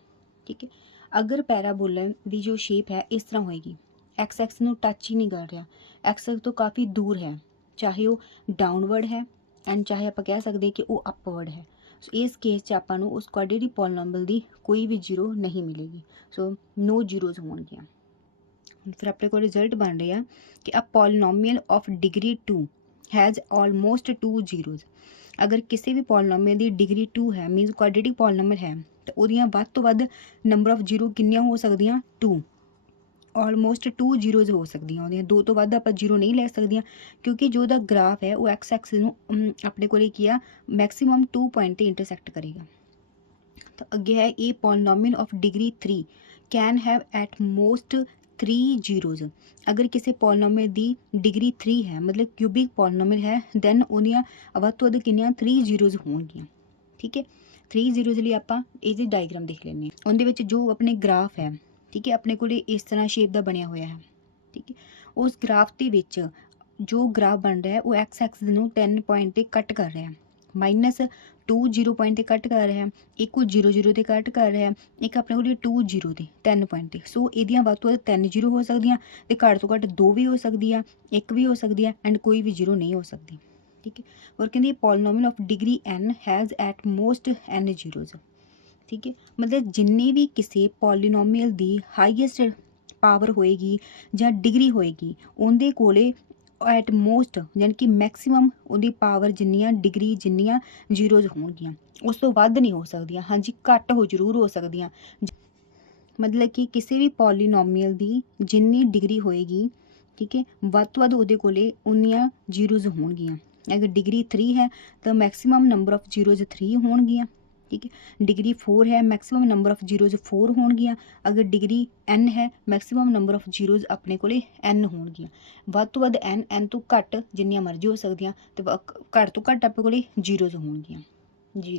ਠੀਕ ਹੈ, ਅਗਰ ਪੈਰਾਬੋਲਾ ਦੀ ਜੋ ਸ਼ੇਪ ਹੈ ਇਸ ਤਰ੍ਹਾਂ ਹੋਏਗੀ, ਐਕਸ ਐਕਸ ਨੂੰ ਟੱਚ ਹੀ ਨਹੀਂ ਕਰ ਰਿਹਾ, ਐਕਸ ਐਕਸ ਤੋਂ ਕਾਫੀ ਦੂਰ ਹੈ, ਚਾਹੇ ਉਹ ਡਾਊਨਵਰਡ ਹੈ ਐਂਡ ਚਾਹੇ ਆਪਾਂ ਕਹਿ ਸਕਦੇ ਕਿ ਉਹ ਅਪਵਰਡ ਹੈ, ਸੋ ਇਸ ਕੇਸ 'ਚ ਆਪਾਂ ਨੂੰ ਉਸ ਕੁਆਡਰੇਟਿਕ ਪੋਲੀਨੋਮੀਅਲ ਦੀ ਕੋਈ ਵੀ ਜ਼ੀਰੋ ਨਹੀਂ ਮਿਲੇਗੀ, ਸੋ ਨੋ ਜ਼ੀਰੋਜ਼ ਹੋਣਗੀਆਂ। ਫਿਰ ਆਪਣੇ ਕੋਲ ਰਿਜ਼ਲਟ ਬਣ ਰਿਹਾ ਕਿ a polynomial of degree 2 has almost 2 zeros. ਅਗਰ ਕਿਸੇ ਵੀ ਪੋਲੀਨੋਮੀਅਲ ਦੀ ਡਿਗਰੀ 2 ਹੈ, ਮੀਨਸ ਕੁਆਡਰੇਟਿਕ ਪੋਲੀਨੋਮੀਅਲ ਹੈ, ਤਾਂ ਉਹਦੀਆਂ ਵੱਧ ਤੋਂ ਵੱਧ ਨੰਬਰ ਆਫ ਜ਼ੀਰੋ ਕਿੰਨੀਆਂ ਹੋ ਸਕਦੀਆਂ, 2, ਆਲਮੋਸਟ 2 ਜ਼ੀਰੋਜ਼ ਹੋ ਸਕਦੀਆਂ ਉਹਦੀਆਂ। 2 ਤੋਂ ਵੱਧ ਆਪਾਂ ਜ਼ੀਰੋ ਨਹੀਂ ਲੈ ਸਕਦੀਆਂ, ਕਿਉਂਕਿ ਜੋ ਉਹਦਾ ਗ੍ਰਾਫ ਹੈ ਉਹ ਐਕਸ ਐਕਸਿਸ ਨੂੰ ਆਪਣੇ ਕੋਲੇ ਕੀ ਆ, ਮੈਕਸਿਮਮ 2 ਪੁਆਇੰਟ ਤੇ ਇੰਟਰਸੈਕਟ ਕਰੇਗਾ। ਤਾਂ ਅੱਗੇ ਹੈ ਇਹ polynomial of degree 3 can have at most 3 zeros. ਅਗਰ ਕਿਸੇ ਪੋਲੀਨੋਮੀਅਲ ਦੀ ਡਿਗਰੀ 3 ਹੈ, ਮਤਲਬ ਕਿਊਬਿਕ ਪੋਲੀਨੋਮੀਅਲ ਹੈ, ਦੈਨ ਉਹਦੀਆਂ ਵੱਧ ਤੋਂ ਵੱਧ ਕਿੰਨੀਆਂ 3 ਜ਼ੀਰੋਜ਼ ਹੋਣਗੀਆਂ। ਠੀਕ ਹੈ, 3 ਜ਼ੀਰੋਜ਼ ਲਈ ਆਪਾਂ ਇਹਦੀ ਡਾਇਗਰਾਮ ਦੇਖ ਲੈਂਦੇ ਹਾਂ। ਉਹਦੇ ਵਿੱਚ ਜੋ ਆਪਣੇ ਗ੍ਰਾਫ ਹੈ, ਠੀਕ ਹੈ, ਆਪਣੇ ਕੋਲੇ ਇਸ ਤਰ੍ਹਾਂ ਸ਼ੇਪ ਦਾ ਬਣਿਆ ਹੋਇਆ ਹੈ। ਠੀਕ ਹੈ, ਉਸ ਗ੍ਰਾਫ ਦੇ ਵਿੱਚ ਜੋ ਗ੍ਰਾਫ ਬਣ ਰਿਹਾ ਹੈ ਉਹ ਐਕਸ ਐਕਸਿਸ ਨੂੰ 10 ਪੁਆਇੰਟ ਤੇ ਕੱਟ ਕਰ ਰਿਹਾ ਹੈ, ਮਾਈਨਸ 2 0 ਪੁਆਇੰਟ ਤੇ ਕੱਟ ਕਰ ਰਿਹਾ, ਇੱਕ 0 0 ਤੇ ਕੱਟ ਕਰ ਰਿਹਾ, ਇੱਕ ਆਪਣੇ ਕੋਲ 2 0 ਤੇ 3 ਪੁਆਇੰਟ ਤੇ। ਸੋ ਇਹਦੀਆਂ ਵੱਧ ਤੋਂ ਵੱਧ 3 0 ਹੋ ਸਕਦੀਆਂ ਤੇ ਘੱਟ ਤੋਂ ਘੱਟ 2 ਵੀ ਹੋ ਸਕਦੀ ਆ, 1 ਵੀ ਹੋ ਸਕਦੀ ਆ ਐਂਡ ਕੋਈ ਵੀ 0 ਨਹੀਂ ਹੋ ਸਕਦੀ। ਠੀਕ ਹੈ। ਔਰ ਕਹਿੰਦੀ polynomial of degree n has at most n zeros. ਠੀਕ ਹੈ, ਮਤਲਬ ਜਿੰਨੀ ਵੀ ਕਿਸੇ ਪੋਲੀਨੋਮੀਅਲ ਦੀ ਹਾਈਐਸਟ ਪਾਵਰ ਹੋਏਗੀ ਜਾਂ ਡਿਗਰੀ ਹੋਏਗੀ ਉਹਦੇ ਕੋਲੇ ਐਟ ਮੋਸਟ ਯਾਨੀ ਕਿ ਮੈਕਸਿਮਮ ਉਹਦੀ ਪਾਵਰ ਜਿੰਨੀਆਂ ਡਿਗਰੀ ਜਿੰਨੀਆਂ ਜ਼ੀਰੋਜ਼ ਹੋਣਗੀਆਂ, ਉਸ ਤੋਂ ਵੱਧ ਨਹੀਂ ਹੋ ਸਕਦੀਆਂ। ਹਾਂਜੀ ਘੱਟ ਹੋ ਜ਼ਰੂਰ ਹੋ ਸਕਦੀਆਂ, ਮਤਲਬ ਕਿ ਕਿਸੇ ਵੀ ਪੋਲੀਨੋਮੀਅਲ ਦੀ ਜਿੰਨੀ ਡਿਗਰੀ ਹੋਏਗੀ, ਠੀਕ ਹੈ, ਵੱਧ ਤੋਂ ਵੱਧ ਉਹਦੇ ਕੋਲੇ ਉਨੀਆਂ ਜ਼ੀਰੋਜ਼ ਹੋਣਗੀਆਂ। ਅਗਰ ਡਿਗਰੀ 3 ਹੈ ਤਾਂ ਮੈਕਸਿਮਮ ਨੰਬਰ ਆਫ ਜ਼ੀਰੋਜ਼ 3 ਹੋਣਗੀਆਂ। ਠੀਕ ਹੈ, ਡਿਗਰੀ 4 ਹੈ ਮੈਕਸਿਮਮ ਨੰਬਰ ਆਫ ਜ਼ੀਰੋਜ਼ 4 ਹੋਣਗੀਆਂ। ਅਗਰ ਡਿਗਰੀ n ਹੈ ਮੈਕਸਿਮਮ ਨੰਬਰ ਆਫ ਜ਼ੀਰੋਜ਼ ਆਪਣੇ ਕੋਲੇ n ਹੋਣਗੀਆਂ। ਵੱਧ ਤੋਂ ਵੱਧ n ਤੋਂ ਘੱਟ ਜਿੰਨੀਆਂ ਮਰਜ਼ੀ ਹੋ ਸਕਦੀਆਂ ਤੇ ਘੱਟ ਤੋਂ ਘੱਟ ਆਪਣੇ ਕੋਲੇ ਜ਼ੀਰੋਜ਼ ਹੋਣਗੀਆਂ ਜੀ।